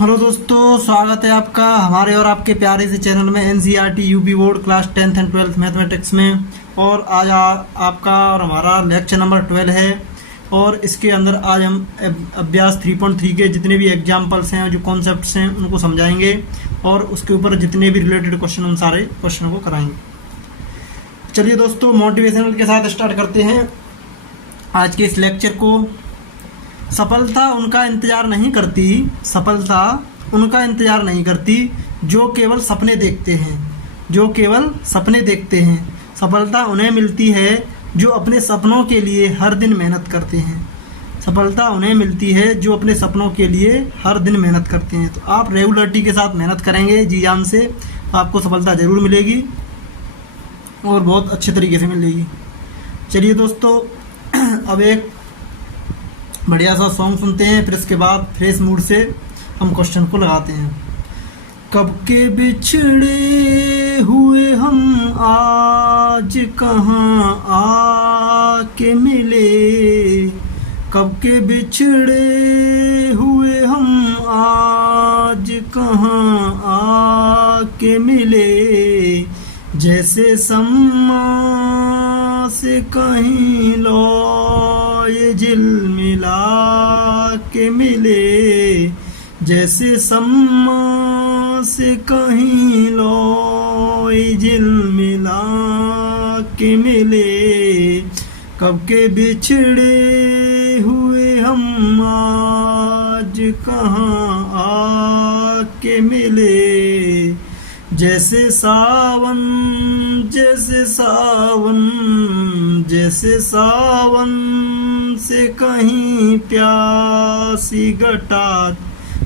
Hello दोस्तों, स्वागत है आपका हमारे और आपके प्यारे से चैनल में NCERT UP board class 10th and 12th mathematics में। और आज आपका और हमारा लेक्चर नंबर 12 है। और इसके अंदर आज हम अभ्यास 3.3 के जितने भी एग्जाम्पल्स हैं, जो कॉन्सेप्ट्स हैं, उनको समझाएंगे और उसके ऊपर जितने भी रिलेटेड क्वेश्चन उन सारे क्वेश्चनों को कराएंगे। चलिए दोस्तों, मोटिवेशनल के साथ स्टार्ट करते हैं आज के इस लेक्चर को। सफलता उनका इंतज़ार नहीं करती जो केवल सपने देखते हैं। सफलता उन्हें मिलती है जो अपने सपनों के लिए हर दिन मेहनत करते हैं। तो आप रेगुलरिटी के साथ मेहनत करेंगे जी जान से, आपको सफलता ज़रूर मिलेगी और बहुत अच्छे तरीके से मिलेगी। चलिए दोस्तों, अब एक बढ़िया सा सॉन्ग सुनते हैं, फिर इसके बाद फ्रेश मूड से हम क्वेश्चन को लगाते हैं। कब के बिछड़े हुए हम आज कहाँ आके मिले, कब के बिछड़े हुए हम आज कहाँ आके मिले, जैसे सम्मा से कहीं लौए झिलमिला के मिले, जैसे सम्मा से कहीं लौए झिलमिला के मिले, कब के बिछड़े हुए हम आज कहाँ आके मिले, जैसे सावन से कहीं प्यासी घटा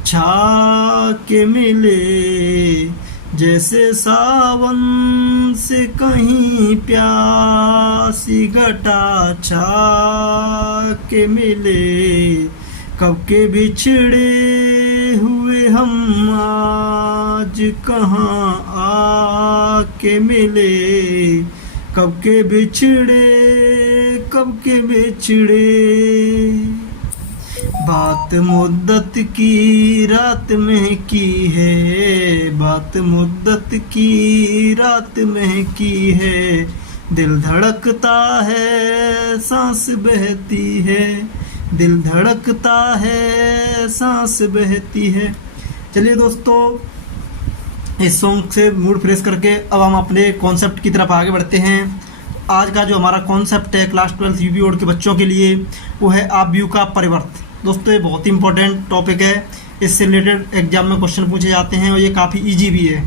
छा के मिले, जैसे सावन से कहीं प्यासी घटा छा के मिले, कब के बिछड़े हुए हम आज कहाँ आके मिले, कब के बिछड़े। बात मुद्दत की रात में की है, दिल धड़कता है सांस बहती है। चलिए दोस्तों, इस सॉन्ग से मूड फ्रेश करके अब हम अपने कॉन्सेप्ट की तरफ आगे बढ़ते हैं। आज का जो हमारा कॉन्सेप्ट है क्लास 12 यूपी बोर्ड के बच्चों के लिए, वो है आव्यूह का परिवर्त। दोस्तों, ये बहुत ही इंपॉर्टेंट टॉपिक है, इससे रिलेटेड एग्जाम में क्वेश्चन पूछे जाते हैं और ये काफ़ी ईजी भी है।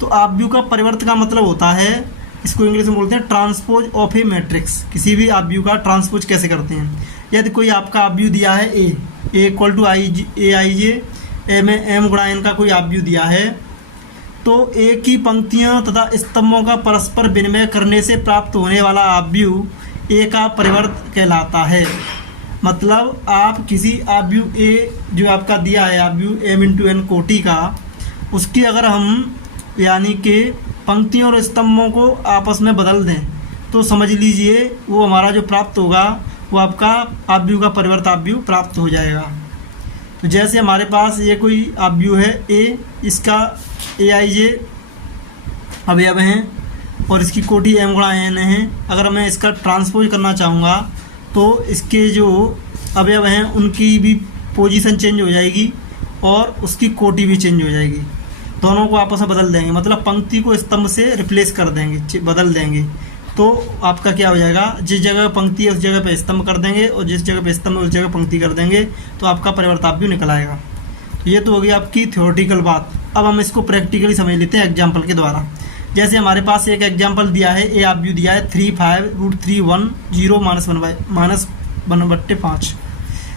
तो आव्यूह का परिवर्त का मतलब होता है, इसको इंग्लिश में बोलते हैं ट्रांसपोज ऑफ ए मैट्रिक्स। किसी भी आव्यूह का ट्रांसपोज कैसे करते हैं। यदि कोई आपका आव्यूह दिया है ए इक्वल टू ए आई जे, ए में एम गुणा एन का कोई आव्यूह दिया है, तो एक ही पंक्तियां तथा स्तंभों का परस्पर विनिमय करने से प्राप्त होने वाला आव्यूह ए का परिवर्त कहलाता है। मतलब आप किसी आव्यूह ए जो आपका दिया है आव्यूह एम इंटू एन कोटि का, उसकी अगर हम यानी कि पंक्तियों और स्तंभों को आपस में बदल दें तो समझ लीजिए वो हमारा जो प्राप्त होगा वो आपका आव्यूह का परिवर्त आव्यूह प्राप्त हो जाएगा। तो जैसे हमारे पास ये कोई आव्यूह है ए, इसका ए आई जे अवयव हैं और इसकी कोटि एम गुणा एन है। अगर मैं इसका ट्रांसपोज करना चाहूँगा तो इसके जो अवयव हैं उनकी भी पोजीशन चेंज हो जाएगी और उसकी कोटि भी चेंज हो जाएगी। दोनों को आपस में बदल देंगे, मतलब पंक्ति को स्तंभ से रिप्लेस कर देंगे, बदल देंगे। तो आपका क्या हो जाएगा, जिस जगह पंक्ति है उस जगह पे स्तंभ कर देंगे और जिस जगह पे स्तंभ है उस जगह पंक्ति कर देंगे, तो आपका परिवर्त आव्यूह निकल आएगा। तो ये तो होगी आपकी थ्योरेटिकल बात। अब हम इसको प्रैक्टिकली समझ लेते हैं एग्जाम्पल के द्वारा। जैसे हमारे पास एक एग्जाम्पल दिया है, ए आव्यूह दिया है 3, 5 √3, 1, 0 - 1/5।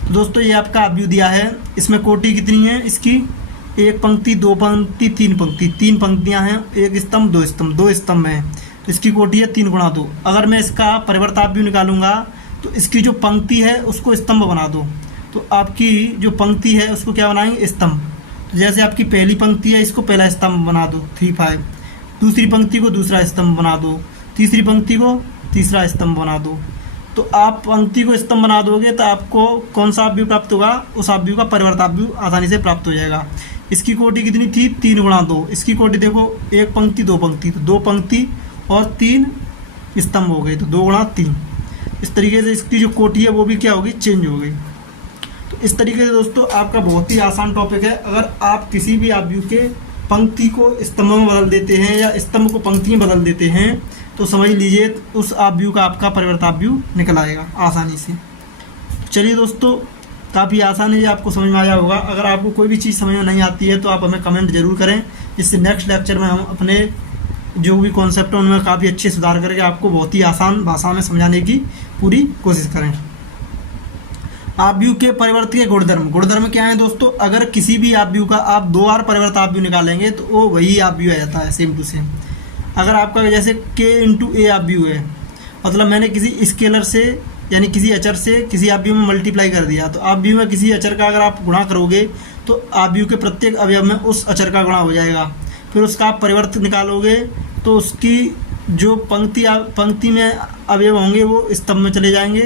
दोस्तों, ये आपका आव्यूह दिया है। इसमें कोटि कितनी है इसकी, एक पंक्ति, दो पंक्ति, तीन पंक्ति, तीन पंक्तियां हैं, एक स्तंभ, दो स्तंभ हैं, तो इसकी कोटि है 3 × 2। अगर मैं इसका परिवर्त आव्यूह निकालूंगा तो इसकी जो पंक्ति है उसको स्तंभ बना दो, तो आपकी जो पंक्ति है उसको क्या बनाएंगे, स्तंभ। तो जैसे आपकी पहली पंक्ति है, इसको पहला स्तंभ बना दो 3, 5, दूसरी पंक्ति को दूसरा स्तंभ बना दो, तीसरी पंक्ति को तीसरा स्तंभ बना दो। तो आप पंक्ति को स्तंभ बना दोगे तो आपको कौन सा आव्यूह प्राप्त होगा, उस आव्यूह का परिवर्त आव्यूह आसानी से प्राप्त हो जाएगा। इसकी कोटि कितनी थी 3 गुणा 2, इसकी कोटि देखो 1 पंक्ति 2 पंक्ति, तो 2 पंक्ति और 3 स्तंभ हो गए, तो 2 गुणा 3। इस तरीके से इसकी जो कोटि है वो भी क्या होगी, चेंज हो गई। तो इस तरीके से दोस्तों आपका बहुत ही आसान टॉपिक है। अगर आप किसी भी आव्यूह के पंक्ति को स्तंभ में बदल देते हैं या स्तंभ को पंक्ति में बदल देते हैं तो समझ लीजिए उस आव्यूह का आपका परिवर्ताव्यूह निकल आएगा आसानी से। चलिए दोस्तों, काफ़ी आसान है, ये आपको समझ में आया होगा। अगर आपको कोई भी चीज़ समझ में नहीं आती है तो आप हमें कमेंट जरूर करें, इससे नेक्स्ट लेक्चर में हम अपने जो भी कॉन्सेप्ट है उनमें काफ़ी अच्छे सुधार करके आपको बहुत ही आसान भाषा में समझाने की पूरी कोशिश करें। आव्यूह के परिवर्त के गुणधर्म क्या है दोस्तों? अगर किसी भी आव्यूह का आप 2 बार परिवर्ताव्यूह निकालेंगे तो वो वही आव्यूह आ जाता है, सेम टू सेम। अगर आपका जैसे k × a आव्यूह है, मतलब मैंने किसी स्केलर से यानी किसी अचर से किसी आव्यूह में मल्टीप्लाई कर दिया, तो आव्यूह में किसी अचर का अगर आप गुणा करोगे तो आव्यूह के प्रत्येक अवयव में उस अचर का गुणा हो जाएगा। फिर उसका आप परिवर्त निकालोगे तो उसकी जो पंक्ति में अवयव होंगे वो स्तंभ में चले जाएंगे।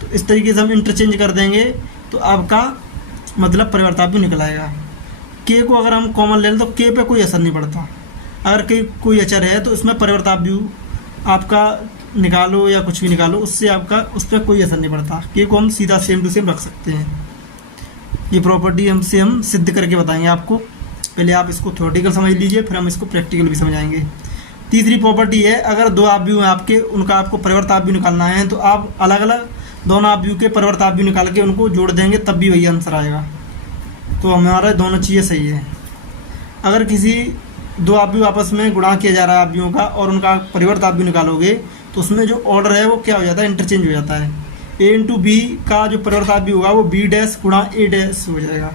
तो इस तरीके से हम इंटरचेंज कर देंगे तो आपका मतलब परिवर्ताव्यूह निकल आएगा। k को अगर हम कॉमन ले लें तो k पे कोई असर नहीं पड़ता। अगर कोई अचर है तो इसमें परिवर्ताव्यूह आपका निकालो या कुछ भी निकालो, उससे आपका उस पर कोई असर नहीं पड़ता। k को हम सीधा सेम टू सेम रख सकते हैं। ये प्रॉपर्टी हम सिद्ध करके बताएंगे आपको। पहले आप इसको थ्योरेटिकल समझ लीजिए, फिर हम इसको प्रैक्टिकल भी समझाएंगे। तीसरी प्रॉपर्टी है, अगर 2 आव्यूह हैं आपके, उनका आपको परिवर्ताव्यूह निकालना है तो आप अलग अलग दोनों आव्यूह के परिवर्ताव्यूह निकाल के उनको जोड़ देंगे, तब भी वही आंसर आएगा। तो हमारा दोनों चीज़ें सही है। अगर किसी 2 आव्यूह आपस में गुणा किया जा रहा है आव्यूहों का और उनका परिवर्ताव्यूह निकालोगे तो उसमें जो ऑर्डर है वो क्या हो जाता है, इंटरचेंज हो जाता है। a × b का जो परिवर्ताव्यूह होगा वो b डैश गुणा a डैश हो जाएगा।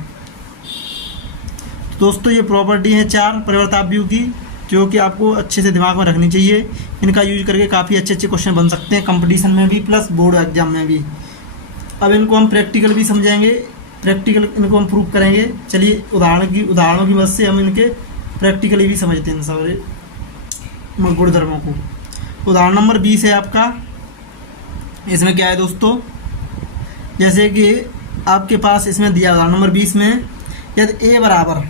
तो दोस्तों ये प्रॉपर्टी है 4 परिवर्ताव्यूह की, जो कि आपको अच्छे से दिमाग में रखनी चाहिए। इनका यूज करके काफ़ी अच्छे अच्छे क्वेश्चन बन सकते हैं कंपटीशन में भी प्लस बोर्ड एग्जाम में भी। अब इनको हम प्रैक्टिकल भी समझेंगे, प्रैक्टिकल इनको हम प्रूव करेंगे। चलिए उदाहरणों की मदद से हम इनके प्रैक्टिकली भी समझते हैं सारे गुणधर्मों को। उदाहरण नंबर 20 है आपका। इसमें क्या है दोस्तों, जैसे कि आपके पास इसमें दिया उदाहरण नंबर 20 में यदि a बराबर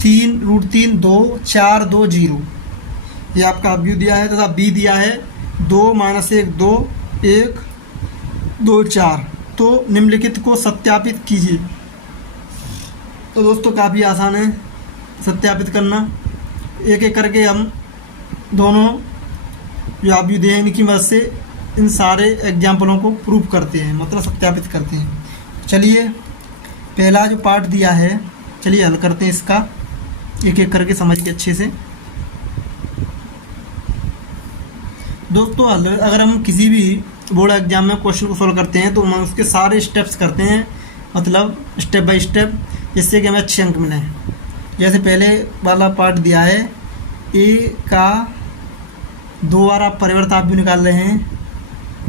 3√3 2 4 2 0 ये आपका आव्यूह दिया है तथा b दिया है 2 - 1 2 1 2 4, तो निम्नलिखित को सत्यापित कीजिए। तो दोस्तों काफ़ी आसान है सत्यापित करना। एक एक करके हम दोनों जो आव्यूह दिए हैं इनकी मदद से इन सारे एग्जाम्पलों को प्रूव करते हैं, मतलब सत्यापित करते हैं। चलिए पहला जो पार्ट दिया है, चलिए हल करते हैं इसका एक एक करके समझ के अच्छे से। दोस्तों अगर हम किसी भी बोर्ड एग्जाम में क्वेश्चन को सॉल्व करते हैं तो हम उसके सारे स्टेप्स करते हैं, मतलब स्टेप बाय स्टेप, जिससे कि हमें अच्छे अंक मिलें। जैसे पहले वाला पार्ट दिया है, a का 2 बार आप परिवर्ताव्यूह निकाल रहे हैं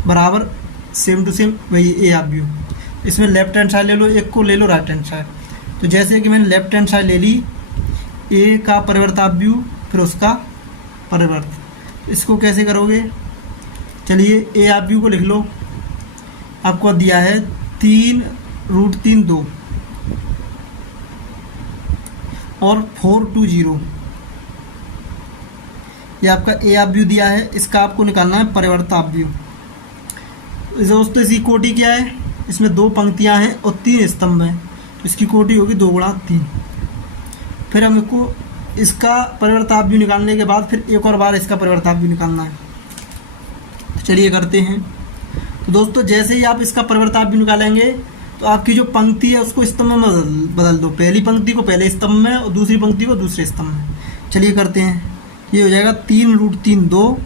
बराबर सेम टू सेम वही a आव्यूह। इसमें लेफ्ट हैंड साइड ले लो, एक को ले लो राइट हैंड साइड। तो जैसे कि मैंने लेफ्ट हैंड साइड ले ली, a का परिवर्ताव्यूह फिर उसका परिवर्त। इसको कैसे करोगे, चलिए a आव्यूह को लिख लो। आपको दिया है 3√3 2 और 4 2 0, ये आपका a आव्यूह दिया है, इसका आपको निकालना है परिवर्ताव्यूह। दोस्तों इसकी कोटि क्या है, इसमें 2 पंक्तियां हैं और 3 स्तंभ हैं, तो इसकी कोटि होगी 2 × 3। फिर हमको इसका परिवर्ताव्यूह निकालने के बाद फिर एक और बार इसका परिवर्ताव्यूह निकालना है। तो चलिए करते हैं। तो दोस्तों जैसे ही आप इसका परिवर्ताव्यूह निकालेंगे तो आपकी जो पंक्ति है उसको स्तंभ में बदल दो। पहली पंक्ति को पहले स्तंभ में और दूसरी पंक्ति को दूसरे स्तंभ में। चलिए करते हैं। ये हो जाएगा 3√3 2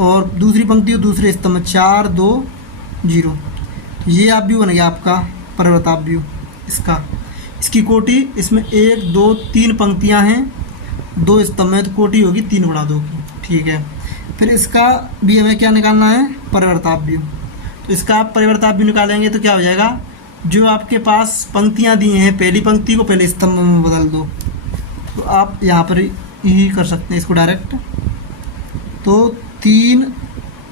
और दूसरी पंक्ति को दूसरे स्तंभ में 4 2 0। ये आव्यूह बन गया आपका परिवर्ताव्यूह इसका। इसकी कोटि, इसमें 1 2 3 पंक्तियां हैं, 2 स्तंभ में, तो कोटि होगी 3 × 2 की। ठीक है, फिर इसका भी हमें क्या निकालना है, परिवर्ताव्यूह। तो इसका आप परिवर्ताव्यूह निकालेंगे तो क्या हो जाएगा, जो आपके पास पंक्तियां दी हैं पहली पंक्ति को पहले स्तंभ में बदल दो। तो आप यहाँ पर यही कर सकते हैं इसको डायरेक्ट। तो 3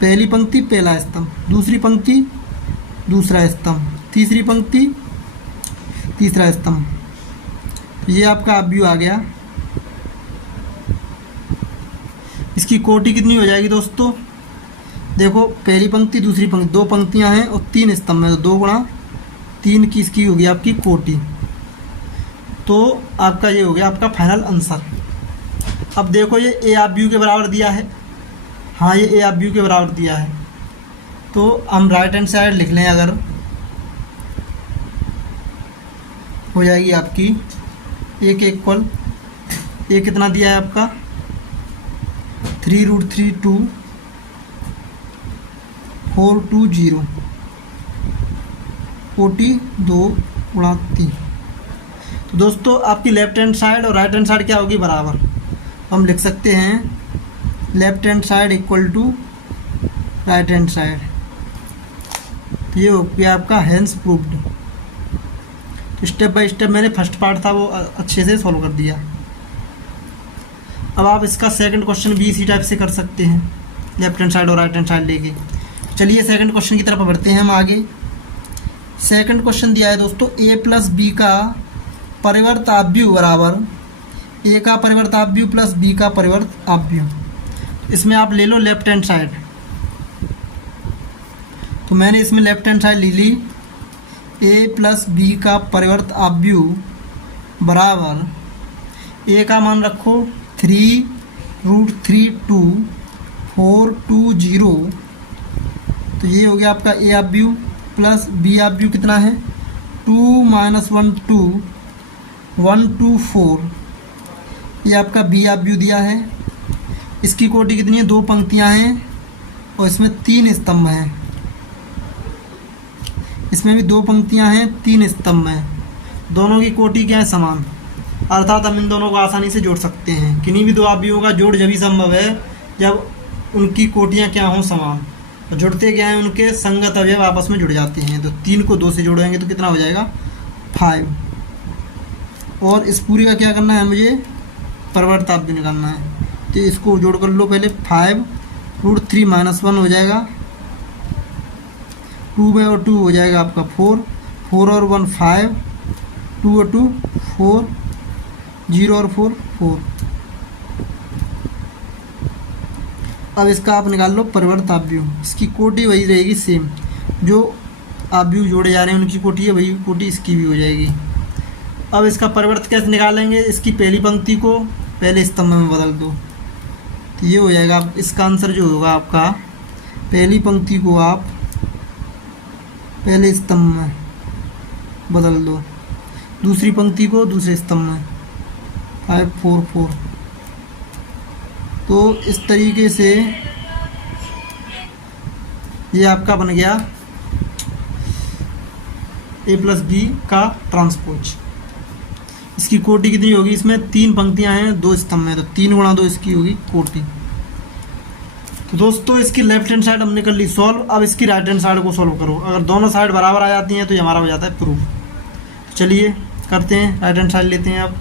पहली पंक्ति पहला स्तंभ, दूसरी पंक्ति दूसरा स्तंभ, तीसरी पंक्ति तीसरा स्तंभ। ये आपका अपव्यू आ गया। इसकी कोटि कितनी हो जाएगी दोस्तों? देखो पहली पंक्ति दूसरी पंक्ति, दो पंक्तियां हैं और तीन स्तंभ है, तो 2 गुणा 3 की इसकी होगी आपकी कोटि। तो आपका ये हो गया आपका फाइनल आंसर। अब देखो ये ए अपव्यू के बराबर दिया है, हाँ ये ए अपव्यू के बराबर दिया है, तो हम राइट हैंड साइड लिख लें अगर, हो जाएगी आपकी ए के इक्वल, ए कितना दिया है आपका 3√3 420, कोटि 2 गुणा 3। तो दोस्तों आपकी लेफ्ट हैंड साइड और राइट हैंड साइड क्या होगी? बराबर। हम लिख सकते हैं left hand side equal to right hand side. तो ये हो गया आपका हेंस प्रूव्ड। तो स्टेप बाय स्टेप मैंने फर्स्ट पार्ट था वो अच्छे से सॉल्व कर दिया। अब आप इसका सेकंड क्वेश्चन भी इसी टाइप से कर सकते हैं, लेफ्ट हैंड साइड और राइट हैंड साइड लेके। चलिए सेकंड क्वेश्चन की तरफ बढ़ते हैं हम आगे। सेकंड क्वेश्चन दिया है दोस्तों a प्लस बी का परिवर्त अपव्यू बराबर a का परिवर्त अपव्यू प्लस b का परिवर्त अपव्यू। इसमें आप ले लो लेफ्ट हैंड साइड, तो मैंने इसमें लेफ्ट हैंड साइड ले ली। a प्लस बी का परिवर्त अपव्यू बराबर a का मान रखो 3√32 420, तो ये हो गया आपका ए अपव्यू प्लस बी अपव्यू कितना है 2 - 1 2 124, ये आपका बी अपव्यू दिया है। इसकी कोटि कितनी है? 2 पंक्तियां हैं और इसमें 3 स्तंभ हैं। इसमें भी 2 पंक्तियां हैं 3 स्तंभ हैं, दोनों की कोटि क्या है? समान। अर्थात हम इन दोनों को आसानी से जोड़ सकते हैं। किन्हीं भी दो अपव्यूओं का जोड़ जब ही संभव है जब उनकी कोटियाँ क्या हों? समान। और जुड़ते क्या हैं? उनके संगत अवयव आपस में जुड़ जाते हैं। तो 3 को 2 से जोड़ेंगे तो कितना हो जाएगा? 5। और इस पूरी का क्या करना है? मुझे परिवर्त अपव्यू निकालना है। तो इसको जोड़ कर लो पहले। 5√3 - 1 हो जाएगा, 2 में और 2 हो जाएगा आपका 4, 4 और 1 5, 2 और 2 4, 0 और 4 4। अब इसका आप निकाल लो परिवर्त अपव्यू। इसकी कोटि वही रहेगी सेम, जो अपव्यू जोड़े जा रहे हैं उनकी कोटि है वही कोटि इसकी भी हो जाएगी। अब इसका परिवर्त कैसे निकालेंगे? इसकी पहली पंक्ति को पहले स्तंभ में बदल दो, तो ये हो जाएगा। इसका आंसर जो होगा आपका, पहली पंक्ति को आप पहले स्तंभ में बदल दो, दूसरी पंक्ति को दूसरे स्तंभ में 5 4 4। तो इस तरीके से ये आपका बन गया a प्लस बी का ट्रांसपोज। इसकी कोटि कितनी होगी? इसमें 3 पंक्तियां हैं 2 स्तंभ में, तो 3 गुणा 2 इसकी होगी कोटि। तो दोस्तों इसकी लेफ्ट हैंड साइड हमने कर ली सॉल्व। अब इसकी राइट हैंड साइड को सॉल्व करो। अगर दोनों साइड बराबर आ जाती हैं तो ये हमारा हो जाता है प्रूफ। चलिए करते हैं, राइट हैंड साइड लेते हैं। अब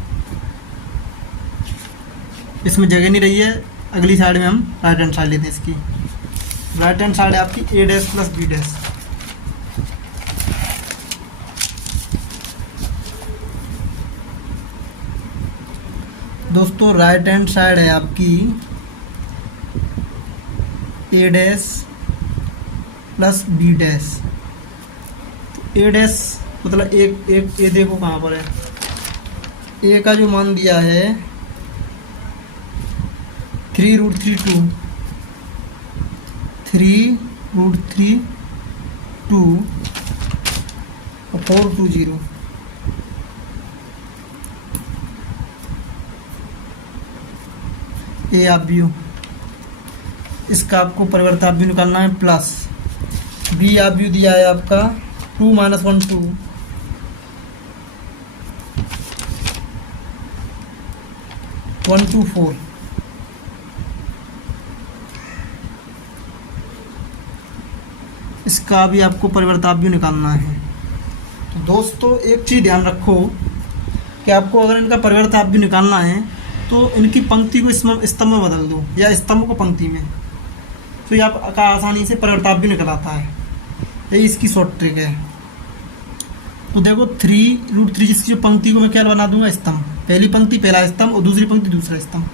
इसमें जगह नहीं रही है, अगली साइड में हम राइट हैंड साइड लेते हैं। इसकी राइट हैंड साइड है आपकी a' प्लस b'। दोस्तों राइट हैंड साइड है आपकी a' प्लस b'। a' मतलब एक ए देखो कहाँ पर है। a का जो मान दिया है 3√32 और 420। ए अपव्यू, इसका आपको परिवर्त अपव्यू निकालना है प्लस बी अपव्यू दिया है आपका 2 - 1 2 124। इसका भी आपको परिवर्त अपव्यू निकालना है। तो दोस्तों एक चीज़ ध्यान रखो कि आपको अगर इनका परिवर्त अपव्यू निकालना है तो इनकी पंक्ति को स्तंभ में बदल दो या स्तंभ को पंक्ति में, तो ये आपका आसानी से परिवर्त अपव्यू निकल आता है। यही इसकी शॉर्ट ट्रिक है। तो देखो 3√3 जिसकी जो पंक्ति को मैं क्या बना दूंगा स्तंभ, पहली पंक्ति पहला स्तंभ और दूसरी पंक्ति दूसरा स्तंभ।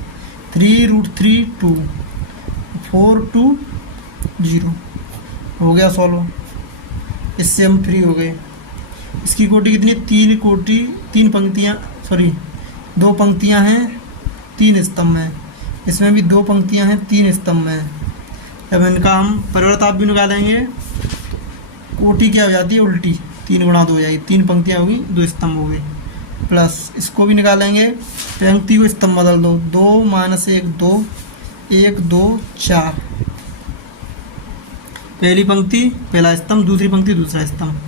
3√3 2, 4 2 0 हो गया सॉल्व। इससे हम फ्री हो गए। इसकी कोटि कितनी? 3 पंक्तियाँ, सॉरी 2 पंक्तियाँ हैं 3 स्तंभ हैं। इसमें भी 2 पंक्तियाँ हैं 3 स्तंभ हैं। अब इनका हम परिवर्त भी निकालेंगे। कोटि क्या हो जाती है? उल्टी, 3 गुणा 2 हो जाएगी। 3 पंक्तियाँ होगी 2 स्तंभ हो गए। प्लस इसको भी निकालेंगे। पंक्ति को स्तंभ बदल दो। 2 - 1 2, 1 2 4। पहली पंक्ति पहला स्तंभ, दूसरी पंक्ति दूसरा स्तंभ।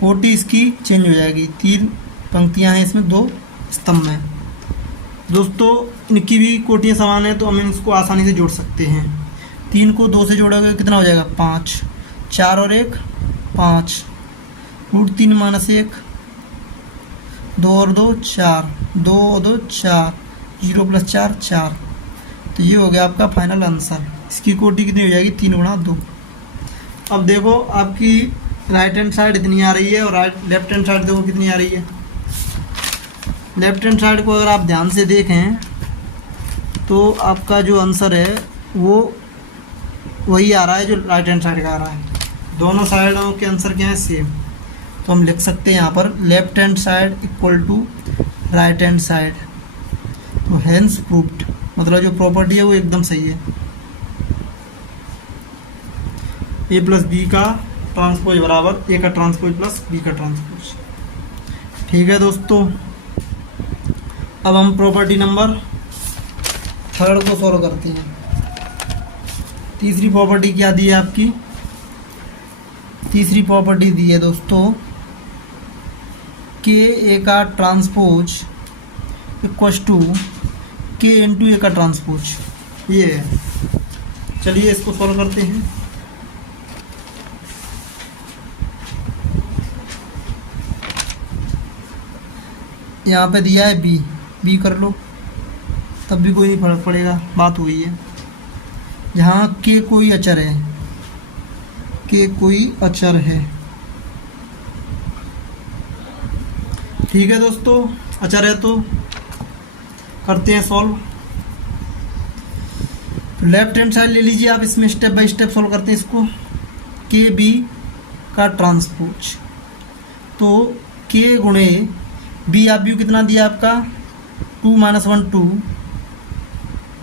कोटि इसकी चेंज हो जाएगी। 3 पंक्तियाँ हैं इसमें, 2 स्तंभ हैं। दोस्तों इनकी भी कोटियाँ समान हैं तो हम इसको आसानी से जोड़ सकते हैं। 3 को 2 से जोड़ोगे कितना हो जाएगा? 5। 4 और 1 5। √3 - 1 2 और 2 4, 2 और 2 4, 0 + 4 4। तो ये हो गया आपका फाइनल आंसर। इसकी कोटि कितनी हो जाएगी? 3 गुणा 2। अब देखो आपकी राइट हैंड साइड इतनी आ रही है और लेफ्ट हैंड साइड देखो कितनी आ रही है। लेफ्ट हैंड साइड को अगर आप ध्यान से देखें तो आपका जो आंसर है वो वही आ रहा है जो राइट हैंड साइड का आ रहा है। दोनों साइडों के आंसर क्या है? सेम। तो हम लिख सकते हैं यहाँ पर left hand side equal to right hand side. तो हेंस प्रूव्ड, मतलब जो प्रॉपर्टी है वो एकदम सही है। A + B का ट्रांसपोज बराबर A का ट्रांसपोज प्लस B का ट्रांसपोज। ठीक है दोस्तों, अब हम प्रॉपर्टी नंबर 3 को सॉल्व करते हैं। तीसरी प्रॉपर्टी क्या दी है आपकी? तीसरी प्रॉपर्टी दी है दोस्तों के ए का ट्रांसपोज इक्वल टू के इंटू ए का ट्रांसपोज, ये है। चलिए इसको सॉल्व करते हैं। यहाँ पे दिया है बी कर लो, तब भी कोई नहीं फर्क पड़ेगा, बात हुई है। यहाँ के कोई अचर है, के कोई अचर है। ठीक है दोस्तों, अचर है तो करते हैं सॉल्व। तो लेफ्ट हैंड साइड ले लीजिए आप, इसमें स्टेप बाय स्टेप सॉल्व करते हैं इसको। के बी का ट्रांसपोज, तो के गुणे बी आप व्यू कितना दिया आपका? 2 - 1 2,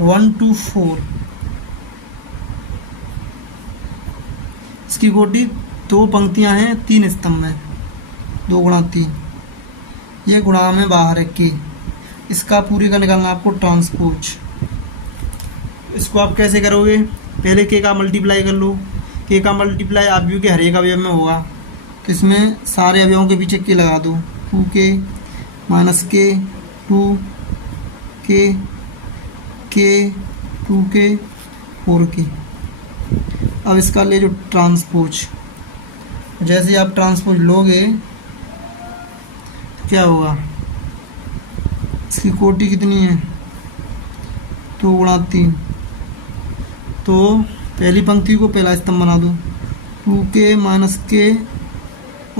1 2 4। इसकी कोटि 2 पंक्तियां हैं 3 स्तंभ में, 2 गुणा 3। ये गुणा में बाहर है के, इसका पूरी का निकालना आपको ट्रांसपोज। इसको आप कैसे करोगे? पहले के का मल्टीप्लाई कर लो। के का मल्टीप्लाई आप व्यू के हर एक अवयव में होगा, तो इसमें सारे अवयवों के पीछे के लगा दो। 2k -k 2k k 2k 4k। अब इसका ले जो ट्रांसपोज, जैसे ही आप ट्रांसपोज लोगे तो क्या होगा? इसकी कोटि कितनी है? 2 गुणा 3। तो पहली पंक्ति को पहला स्तंभ बना दो, 2k -k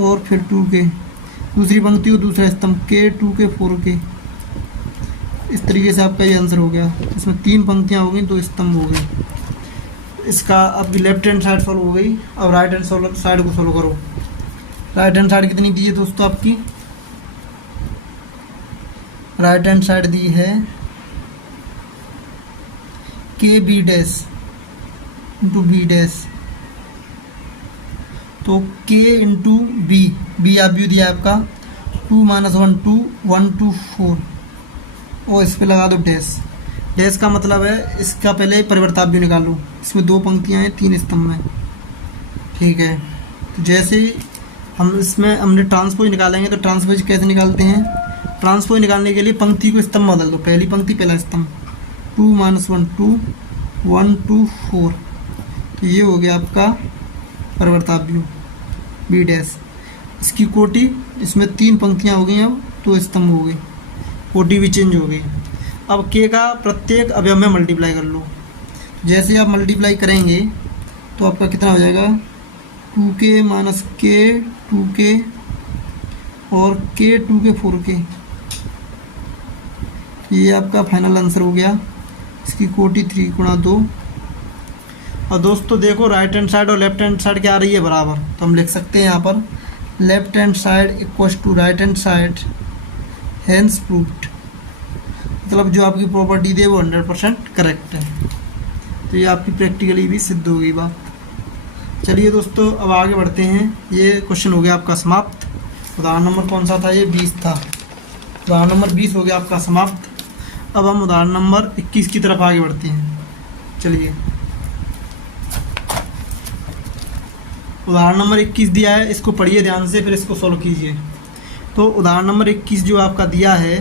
और फिर 2k। दूसरी पंक्ति को दूसरा स्तंभ, k 2k 4k। इस तरीके से आपका ये आंसर हो गया। इसमें 3 पंक्तियाँ हो गई, 2 स्तंभ हो गए। इसका आपकी लेफ्ट हैंड साइड सॉल्व हो गई। अब राइट हैंड साइड को सॉल्व करो। राइट हैंड साइड कितनी दी है दोस्तों आपकी? राइट हैंड साइड दी है K B dash into B dash. तो k इंटू बी आप व्यू दिया आपका 2 - 1 2, 1 2 4, और इस पे लगा दो डैश। डैश का मतलब है इसका पहले परिवर्ताव्य निकालो। इसमें 2 पंक्तियां हैं 3 स्तंभ में। ठीक है, तो जैसे ही हम इसमें हमने ट्रांसपोज निकालेंगे तो ट्रांसपोज कैसे निकालते हैं? ट्रांसपोज निकालने के लिए पंक्ति को स्तंभ बदल दो। पहली पंक्ति पहला स्तंभ, 2 - 1 2, 1 2 4। तो ये हो गया आपका परिवर्ताव्य बी डैश। इसकी कोटि, इसमें 3 पंक्तियां हो गई, अब 2 स्तंभ हो गए, कोटि भी चेंज हो गई। अब के का प्रत्येक अवयव में मल्टीप्लाई कर लो। जैसे आप मल्टीप्लाई करेंगे तो आपका कितना हो जाएगा? 2k -k 2k और k 2k 4k। ये आपका फाइनल आंसर हो गया। इसकी कोटि 3 गुणा 2। और दोस्तों देखो राइट हैंड साइड और लेफ्ट हैंड साइड क्या आ रही है बराबर, तो हम लिख सकते हैं यहाँ पर left hand side equals to right hand side, hence proved. मतलब जो आपकी प्रॉपर्टी थी वो 100% करेक्ट है। तो ये आपकी प्रैक्टिकली भी सिद्ध हो गई बात। चलिए दोस्तों अब आगे बढ़ते हैं। ये क्वेश्चन हो गया आपका समाप्त। उदाहरण नंबर कौन सा था, ये 20 था। उदाहरण नंबर 20 हो गया आपका समाप्त। अब हम उदाहरण नंबर 21 की तरफ आगे बढ़ते हैं। चलिए उदाहरण नंबर 21 दिया है, इसको पढ़िए ध्यान से, फिर इसको सॉल्व कीजिए। तो उदाहरण नंबर 21 जो आपका दिया है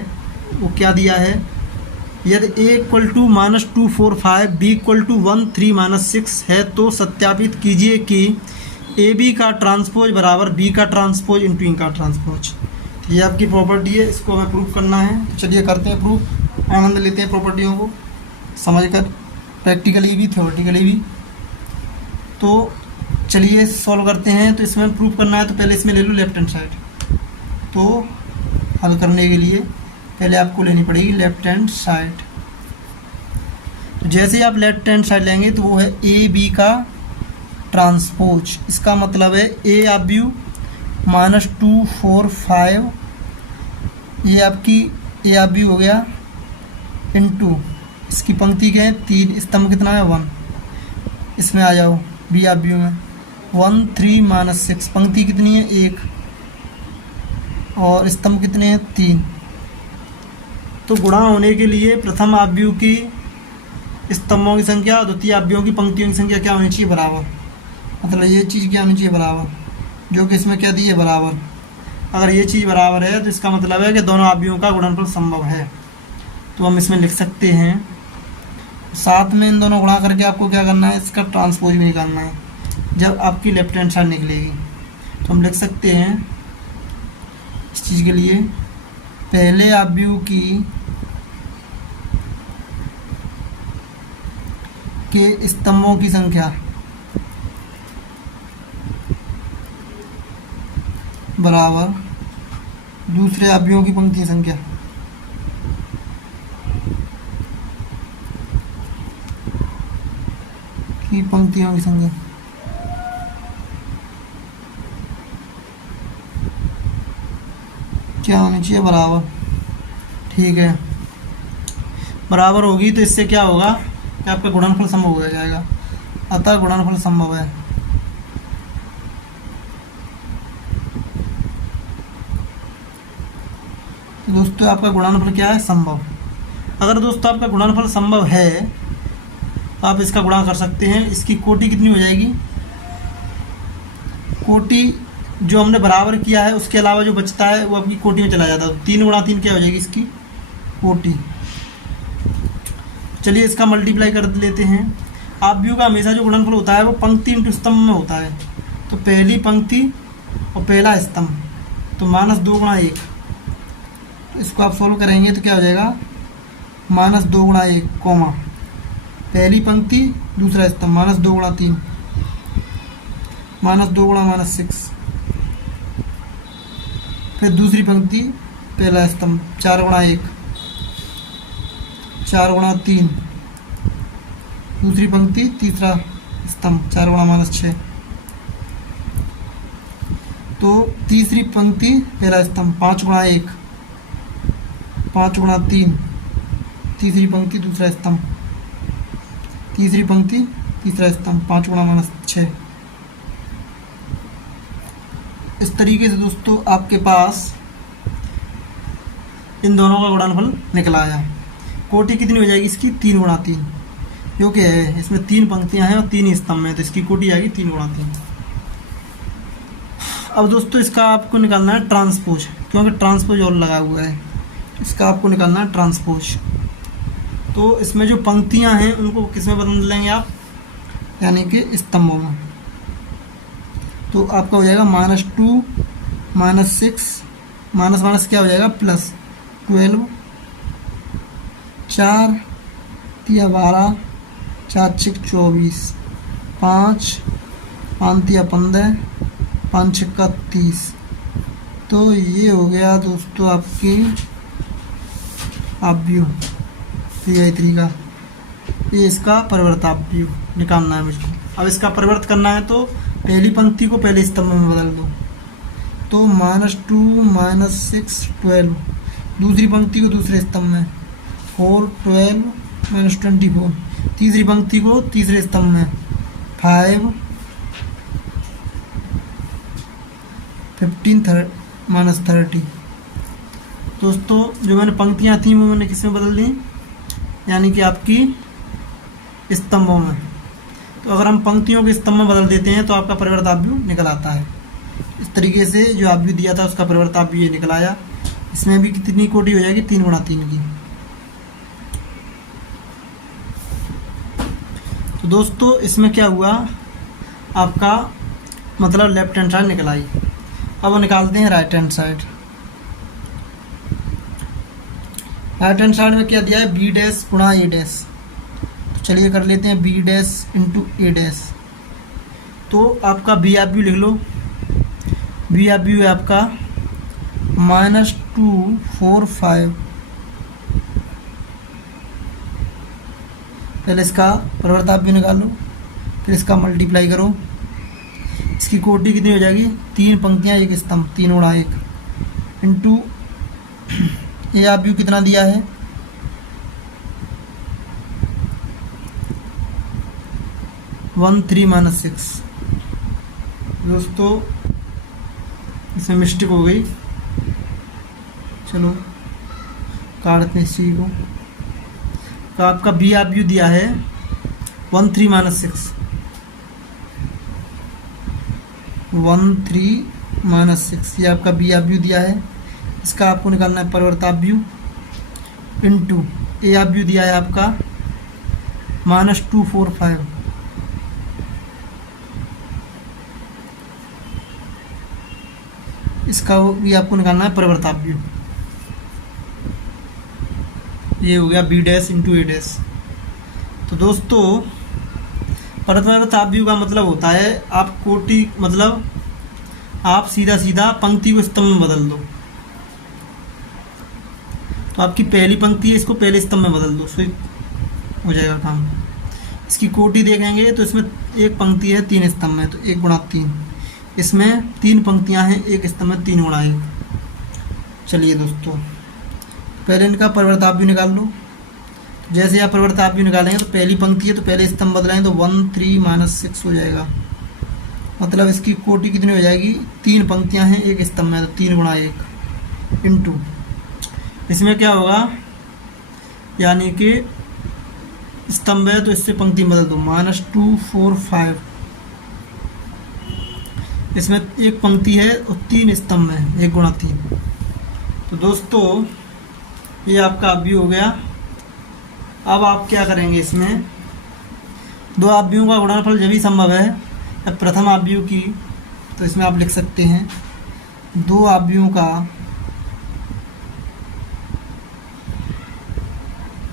वो क्या दिया है, यदि a equal to -245 b equal to 1 3 6 है तो सत्यापित कीजिए कि ए बी का ट्रांसपोज बराबर बी का ट्रांसपोज इंटू ई का ट्रांसपोज। ये आपकी प्रॉपर्टी है, इसको हमें प्रूव करना है। तो चलिए करते हैं प्रूफ, आनंद लेते हैं प्रॉपर्टियों को समझकर, प्रैक्टिकली भी थ्योरेटिकली भी। तो चलिए सॉल्व करते हैं। तो इसमें प्रूफ करना है तो पहले इसमें ले लो लेफ्ट हैंड साइड। तो हल करने के लिए पहले आपको लेनी पड़ेगी लेफ्ट हैंड साइड। तो जैसे ही आप लेफ्ट हैंड साइड लेंगे तो वो है ए बी का ट्रांसपोज। इसका मतलब है ए आप व्यू -245, ये आपकी ए आप व्यू हो गया इनटू इसकी पंक्ति के 3, स्तंभ कितना है 1, इसमें आ जाओ बी आप व्यू में 1 3 6, पंक्ति कितनी है 1 और स्तंभ कितने हैं 3। तो गुणा होने के लिए प्रथम आव्यूह की स्तंभों की संख्या, द्वितीय आव्यूहों की पंक्तियों की संख्या क्या होनी चाहिए बराबर। मतलब ये चीज़ क्या होनी चाहिए बराबर, जो कि इसमें क्या दी है बराबर। अगर ये चीज़ बराबर है तो इसका मतलब है कि दोनों आव्यूहों का गुणनफल संभव है। तो हम इसमें लिख सकते हैं, साथ में इन दोनों गुणा करके आपको क्या करना है, इसका ट्रांसपोज भी निकालना है जब आपकी लेफ्ट हैंड साइड निकलेगी। तो हम लिख सकते हैं इस चीज़ के लिए, पहले आव्यूह के स्तंभों की संख्या बराबर दूसरे आव्यूहों की पंक्ति संख्या। की पंक्तियों की संख्या क्या होनी चाहिए बराबर। ठीक है, बराबर होगी तो इससे क्या होगा कि आपका गुणनफल संभव हो जाएगा। अतः गुणनफल संभव है। तो दोस्तों आपका गुणनफल क्या है, संभव। अगर दोस्तों आपका गुणनफल संभव है तो आप इसका गुणा कर सकते हैं। इसकी कोटि कितनी हो जाएगी, कोटि जो हमने बराबर किया है उसके अलावा जो बचता है वो आपकी कोटि में चला जाता है। 3 गुणा 3 क्या हो जाएगी इसकी कोटि। चलिए इसका मल्टीप्लाई कर लेते हैं। आव्यूह का हमेशा जो गुणनफल होता है वो पंक्ति इंटू स्तंभ में होता है। तो पहली पंक्ति और पहला स्तंभ, तो -2 गुणा 1। तो इसको आप सोल्व करेंगे तो क्या हो जाएगा, -2 गुणा 1 कोमा पहली पंक्ति दूसरा स्तंभ, -2 गुणा 3, -2 गुणा -6, फिर दूसरी पंक्ति पहला स्तंभ 4 गुणा 1, 4 गुणा 3, दूसरी पंक्ति तीसरा स्तंभ 4 गुणा -6, तो तीसरी पंक्ति पहला स्तंभ 5 गुणा 1, 5 गुणा 3, तीसरी पंक्ति दूसरा स्तंभ, तीसरी पंक्ति तीसरा स्तंभ 5 गुणा -6। इस तरीके से दोस्तों आपके पास इन दोनों का गुणनफल निकल आया। कोटि कितनी हो जाएगी इसकी, 3 गुणा 3, जो कि है इसमें 3 पंक्तियां हैं और 3 ही स्तंभ हैं, तो इसकी कोटि आएगी 3 गुणा 3। अब दोस्तों इसका आपको निकालना है ट्रांसपोज, क्योंकि ट्रांसपोज और लगा हुआ है। इसका आपको निकालना है ट्रांसपोज। तो इसमें जो पंक्तियां हैं उनको किस में बदल लेंगे आप, यानी कि स्तंभों में। तो आपका हो जाएगा -2 -6 माइनस क्या हो जाएगा +12, 4 तिया 12, 4 6 24, 5 5 तिया 15, 5 6 30। तो ये हो गया दोस्तों आपकी आव्यूह, ये है तरीका, ये इसका परिवर्त आव्यूह निकालना है मुझको। अब इसका परिवर्त करना है तो पहली पंक्ति को पहले स्तंभ में बदल दो, तो -2 -6 12, दूसरी पंक्ति को दूसरे स्तंभ में 4 12 -24, तीसरी पंक्ति को तीसरे स्तंभ में 5 15 -30। दोस्तों जो मैंने पंक्तियाँ थी वो मैंने किस में बदल दी, यानी कि आपकी स्तंभों में। तो अगर हम पंक्तियों के स्तंभ में बदल देते हैं तो आपका परिवर्त आव्यूह निकल आता है। इस तरीके से जो आव्यूह दिया था उसका परिवर्त आव्यूह ये निकल आया। इसमें भी कितनी कोटि हो जाएगी, 3 × 3 की। तो दोस्तों इसमें क्या हुआ, आपका मतलब लेफ्ट हैंड साइड निकल आई। अब निकालते हैं right hand side. Right hand side में क्या दिया है, b' × a'। तो चलिए कर लेते हैं b' × a'। तो आपका b आव्यूह लिख लो। b आव्यूह है आपका -2 4 5। पहले इसका परिवर्त आव्यूह निकालो, फिर इसका मल्टीप्लाई करो। इसकी कोटि कितनी हो जाएगी, 3 पंक्तियाँ 1 स्तंभ, 3 × 1 इंटू ये आव्यूह कितना दिया है, 1 3 -6। दोस्तों इसमें मिस्टेक हो गई, चलो काटते हैं इसी को। तो आपका b आव्यूह दिया है 1 3 -6, 1 3 -6, ये आपका b आव्यूह दिया है। इसका आपको निकालना है परिवर्त आव्यूह इंटू a आव्यूह दिया है आपका -2 4 5। इसका भी आपको निकालना है परिवर्त आव्यूह। ये हो गया b' × a'। तो दोस्तों परिवर्त आव्यूह का मतलब होता है आप कोटि, मतलब आप सीधा सीधा पंक्ति को स्तंभ में बदल दो। तो आपकी पहली पंक्ति है, इसको पहले स्तंभ में बदल दो, सो हो जाएगा काम। इसकी कोटि देखेंगे तो इसमें एक पंक्ति है 3 स्तंभ में, तो 1 × 3। इसमें 3 पंक्तियां हैं 1 स्तंभ में, 3 × 1। चलिए दोस्तों पहले इनका परिवर्त आव्यूह निकाल लो। जैसे आप परिवर्त आव्यूह निकालेंगे तो पहली पंक्ति है तो पहले स्तंभ बदलाएंगे तो 1 3 -6 हो जाएगा। मतलब इसकी कोटि कितनी हो जाएगी, 3 पंक्तियां हैं 1 स्तंभ में, तो 3 × 1 इंटू इसमें क्या होगा, यानी कि स्तंभ है तो इससे पंक्ति बदल दो, -2 4 5। इसमें एक पंक्ति है और 3 स्तंभ है, 1 × 3। तो दोस्तों ये आपका आव्यूह हो गया। अब आप क्या करेंगे, इसमें 2 आव्यूहों का गुणनफल जब भी संभव है। अब प्रथम आव्यूह की, तो इसमें आप लिख सकते हैं 2 आव्यूहों का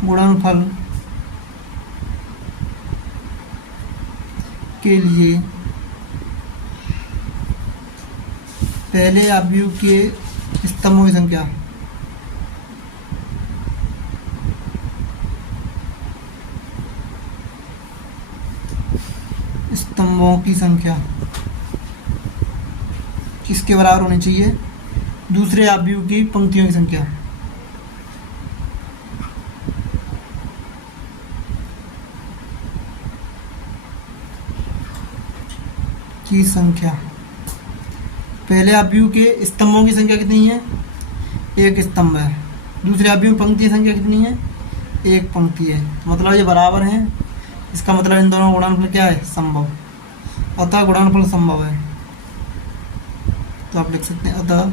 गुणनफल के लिए पहले आव्यूह के स्तंभों की संख्या किसके बराबर होनी चाहिए, दूसरे आव्यूह की पंक्तियों की संख्या। पहले आव्यूह के स्तंभों की संख्या कितनी है, 1 स्तंभ है। दूसरे आव्यूह में पंक्ति की संख्या कितनी है, 1 पंक्ति है। मतलब ये बराबर हैं। इसका मतलब इन दोनों गुणनफल क्या है, संभव। अतः गुणनफल संभव है, तो आप लिख सकते हैं अतः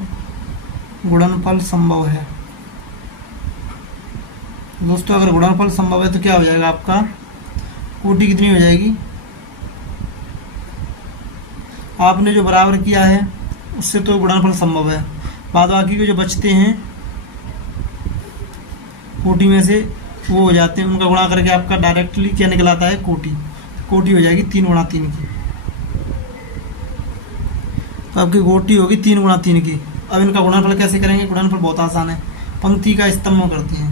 गुणनफल संभव है। दोस्तों अगर गुणनफल संभव है तो क्या हो जाएगा, आपका कोटि कितनी हो जाएगी, आपने जो बराबर किया है उससे तो गुणनफल संभव है। बाद बाकी के जो बचते हैं कोटि में से वो हो जाते हैं, उनका गुणा करके आपका डायरेक्टली क्या निकल आता है, कोटि हो जाएगी 3 × 3 की। तो आपकी कोटि होगी 3 × 3 की। अब इनका गुणनफल कैसे करेंगे, गुणनफल बहुत आसान है, पंक्ति का स्तंभ करते हैं।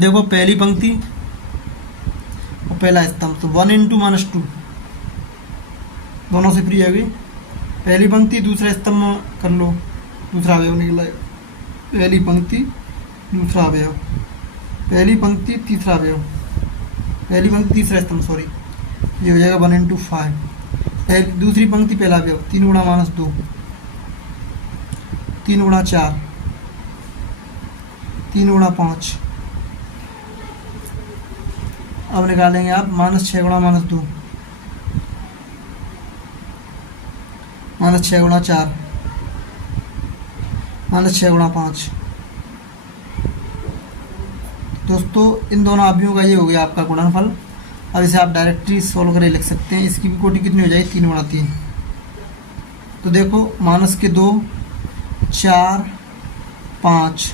देखो पहली पंक्ति और पहला स्तंभ, तो 1 इंटू -2 दोनों से फ्री है गई। पहली पंक्ति दूसरा स्तंभ कर लो, दूसरा अवयव निकला। पहली पंक्ति दूसरा अवयव, पहली पंक्ति तीसरा अवयव, पहली पंक्ति तीसरा स्तंभ, सॉरी, ये हो जाएगा 1 इंटू 5। पहली दूसरी पंक्ति पहला अवयव 3 गुणा -2, 3 गुणा 4, 3 गुणा 5। अब निकालेंगे आप -6 गुणा -2, -6 गुणा 4, -6 गुणा 5। दोस्तों इन दोनों अवयवों का ये हो गया आपका गुणनफल। अब इसे आप डायरेक्टली सोल्व करके लिख सकते हैं। इसकी भी कोटि कितनी हो जाएगी, 3 गुणा 3। तो देखो -2, 4, 5,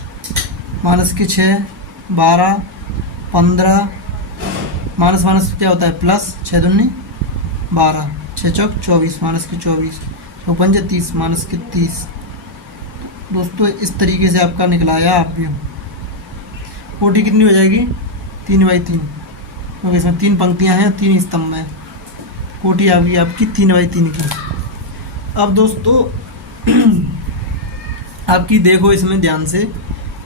-6, 12, 15, माइनस क्या होता है प्लस, 6 दूनी 12, 6 चौक 24, -24, 5 30, -30। दोस्तों इस तरीके से आपका निकला है आप भी। कोटि कितनी हो जाएगी, 3/3, क्योंकि इसमें 3 पंक्तियां हैं, 3 स्तंभ हैं। कोटि आ गई आपकी 3/3 की। अब दोस्तों आपकी देखो इसमें ध्यान से,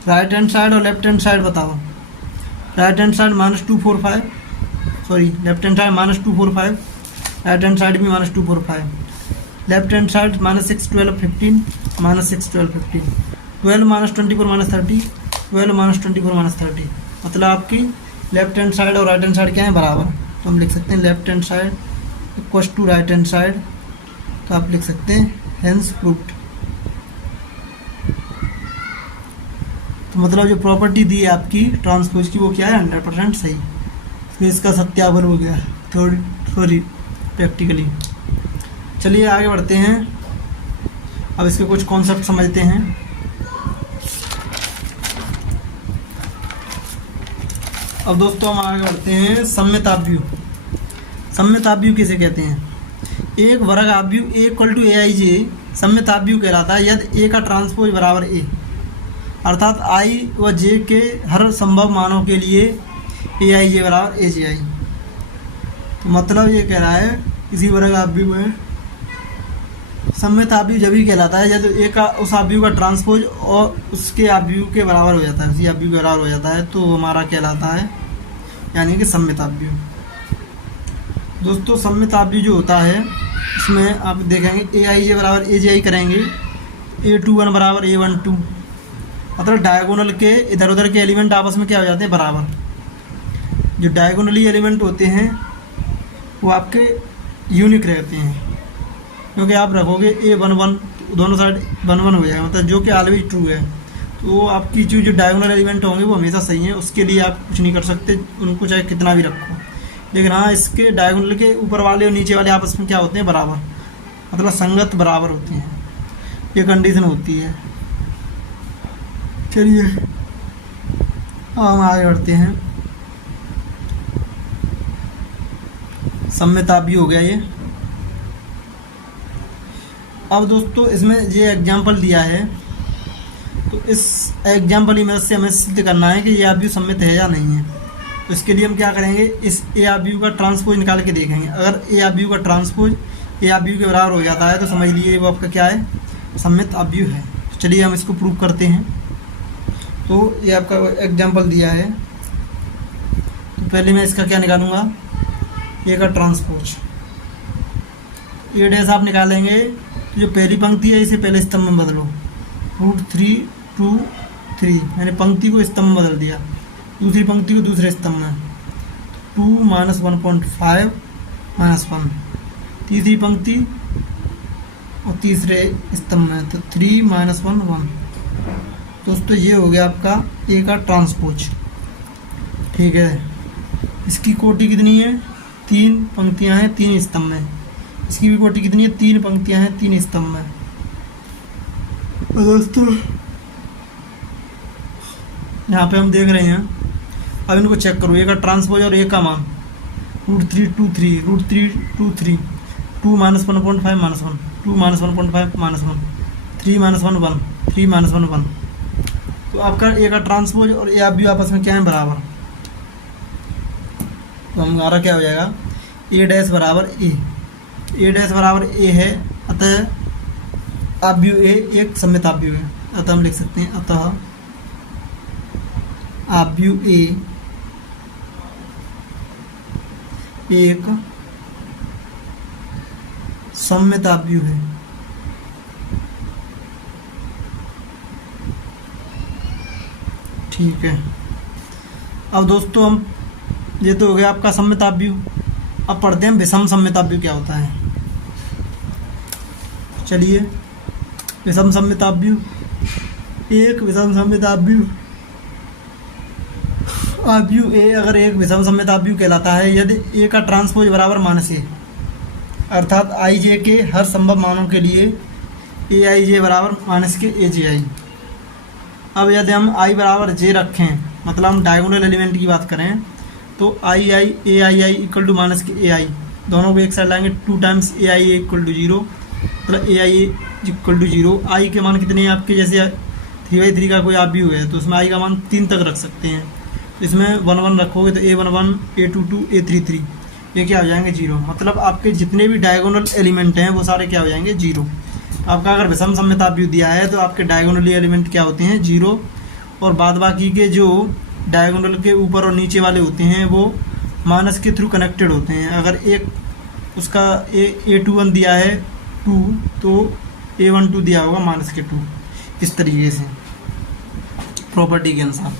राइट हैंड साइड और लेफ्ट हैंड साइड बताओ। Right hand side -245, sorry left hand side -245, right hand side भी -245, लेफ्ट हैंड साइड -6 12 15, -6 12 15, 12 -24 -30, 12 -24 -30। मतलब आपकी लेफ्ट हैंड साइड और राइट हैंड साइड क्या है, बराबर। तो हम लिख सकते हैं left hand side equal to right hand side. तो आप लिख सकते हैं हेंस प्रूव्ड। तो मतलब जो प्रॉपर्टी दी है आपकी ट्रांसपोज की वो क्या है, 100% सही। तो इसका सत्यापन हो गया थोड़ी प्रैक्टिकली। चलिए आगे बढ़ते हैं। अब इसके कुछ कॉन्सेप्ट समझते हैं। अब दोस्तों हम आगे बढ़ते हैं सम्मित आव्यूह। सम्मित आव्यूह किसे कहते हैं, एक वर्ग आव्यूह A इक्वल टू AIJ सम्मित आव्यूह कहलाता है यदि A का ट्रांसपोज बराबर A, अर्थात I व J के हर संभव मानों के लिए AIJ बराबर AJI। तो मतलब ये कह रहा है किसी वर्ग आव्यूह में सम्मित आव्यूह जब भी कहलाता है जब A का उस आव्यूह का ट्रांसपोज और उसके आव्यूह के बराबर हो जाता है, उसी आव्यूह के बराबर हो जाता है, तो हमारा कहलाता है यानी कि सम्मित आव्यूह। दोस्तों सम्मित आव्यूह जो होता है इसमें आप देखेंगे AIJ बराबर AJI करेंगे, A21 बराबर A12, मतलब डायगोनल के इधर उधर के एलिमेंट आपस में क्या हो जाते हैं, बराबर। जो डायगोनली एलिमेंट होते हैं वो आपके यूनिक रहते हैं, क्योंकि आप रखोगे A11 दोनों साइड 1 1 हो जाएगा, मतलब जो कि ऑलवेज ट्रू है। तो आपकी जो डायगोनल एलिमेंट होंगे वो हमेशा सही हैं, उसके लिए आप कुछ नहीं कर सकते, उनको चाहे कितना भी रखो। लेकिन हाँ इसके डायगोनल के ऊपर वाले और नीचे वाले आपस में क्या होते हैं, बराबर, मतलब संगत बराबर होते हैं, ये कंडीशन होती है। चलिए अब हम आगे बढ़ते हैं। सम्मित आव्यूह हो गया ये। अब दोस्तों इसमें ये एग्जाम्पल दिया है, तो इस एग्जाम्पल की मदद से हमें सिद्ध करना है कि ये आव्यूह सम्मित है या नहीं है। तो इसके लिए हम क्या करेंगे, इस ए आव्यूह का ट्रांसपोज निकाल के देखेंगे। अगर ए आव्यूह का ट्रांसपोज ए आव्यूह के बराबर हो जाता है तो समझ लीजिए वो आपका क्या है, सम्मित आव्यूह है। तो चलिए हम इसको प्रूव करते हैं। तो ये आपका एग्जाम्पल दिया है, तो पहले मैं इसका क्या निकालूंगा, ए का ट्रांसपोज। ए डैश आप निकालेंगे तो जो पहली पंक्ति है इसे पहले स्तंभ में बदलो, √3 2 3, मैंने पंक्ति को स्तंभ में बदल दिया। दूसरी पंक्ति को दूसरे स्तंभ में 2 -1.5 -1, तीसरी पंक्ति और तीसरे स्तंभ में तो 3 -1 1। दोस्तों ये हो गया आपका ए का ट्रांसपोज, ठीक है। इसकी कोटि कितनी है, 3 पंक्तियां हैं 3 स्तंभ में। इसकी भी कोटि कितनी है, 3 पंक्तियां हैं 3 स्तंभ में। और दोस्तों यहाँ पे हम देख रहे हैं, अब इनको चेक करो, ए का ट्रांसपोज और ए का मान √3 2 3, √3 2 3, 2 -1.5 -1, 2 -1.5 -1, 3 -1 1, 3 -1 1। तो आपका ए का ट्रांसपोज और ए आव्यूह आपस में क्या है, बराबर। तो हमारा क्या हो जाएगा, ए डैश बराबर ए, ए डैश बराबर ए है, अतः आव्यूह ए एक सममित आव्यूह है। अतः हम लिख सकते हैं अतः आव्यूह ए एक सममित आव्यूह है। ठीक है। अब दोस्तों हम, ये तो हो गया आपका सममित आव्यूह। अब पढ़ते हैं विषम सममित आव्यूह क्या होता है। चलिए, विषम सममित आव्यूह, एक विषम सममित आव्यूह, आव्यूह ए अगर एक विषम सममित आव्यूह कहलाता है यदि ए का ट्रांसपोज बराबर माइनस ए, अर्थात आई जे के हर संभव मानों के लिए ए आई जे बराबर माइनस के ए जे आई। अब यदि हम आई बराबर जे रखें, मतलब हम डायगोनल एलिमेंट की बात करें, तो I I A I equal to minus K A I, दोनों को एक साइड लाएंगे, 2 times A I equal to 0, मतलब ए आई इक्वल टू 0। आई के मान कितने हैं आपके, जैसे 3/3 का कोई आव्यूह है तो उसमें आई का मान 3 तक रख सकते हैं, तो इसमें 1 1 रखोगे तो A11 A22 A33 ये क्या हो जाएंगे 0। मतलब आपके जितने भी डायगोनल एलिमेंट हैं वो सारे क्या हो जाएंगे 0। आपका अगर विषम सममित आव्यूह दिया है तो आपके डायगोनल एलिमेंट क्या होते हैं 0, और बाद बाकी के जो डायगोनल के ऊपर और नीचे वाले होते हैं वो माइनस के थ्रू कनेक्टेड होते हैं। अगर एक उसका A21 दिया है 2 तो A12 दिया होगा माइनस के 2, इस तरीके से प्रॉपर्टी के अनुसार।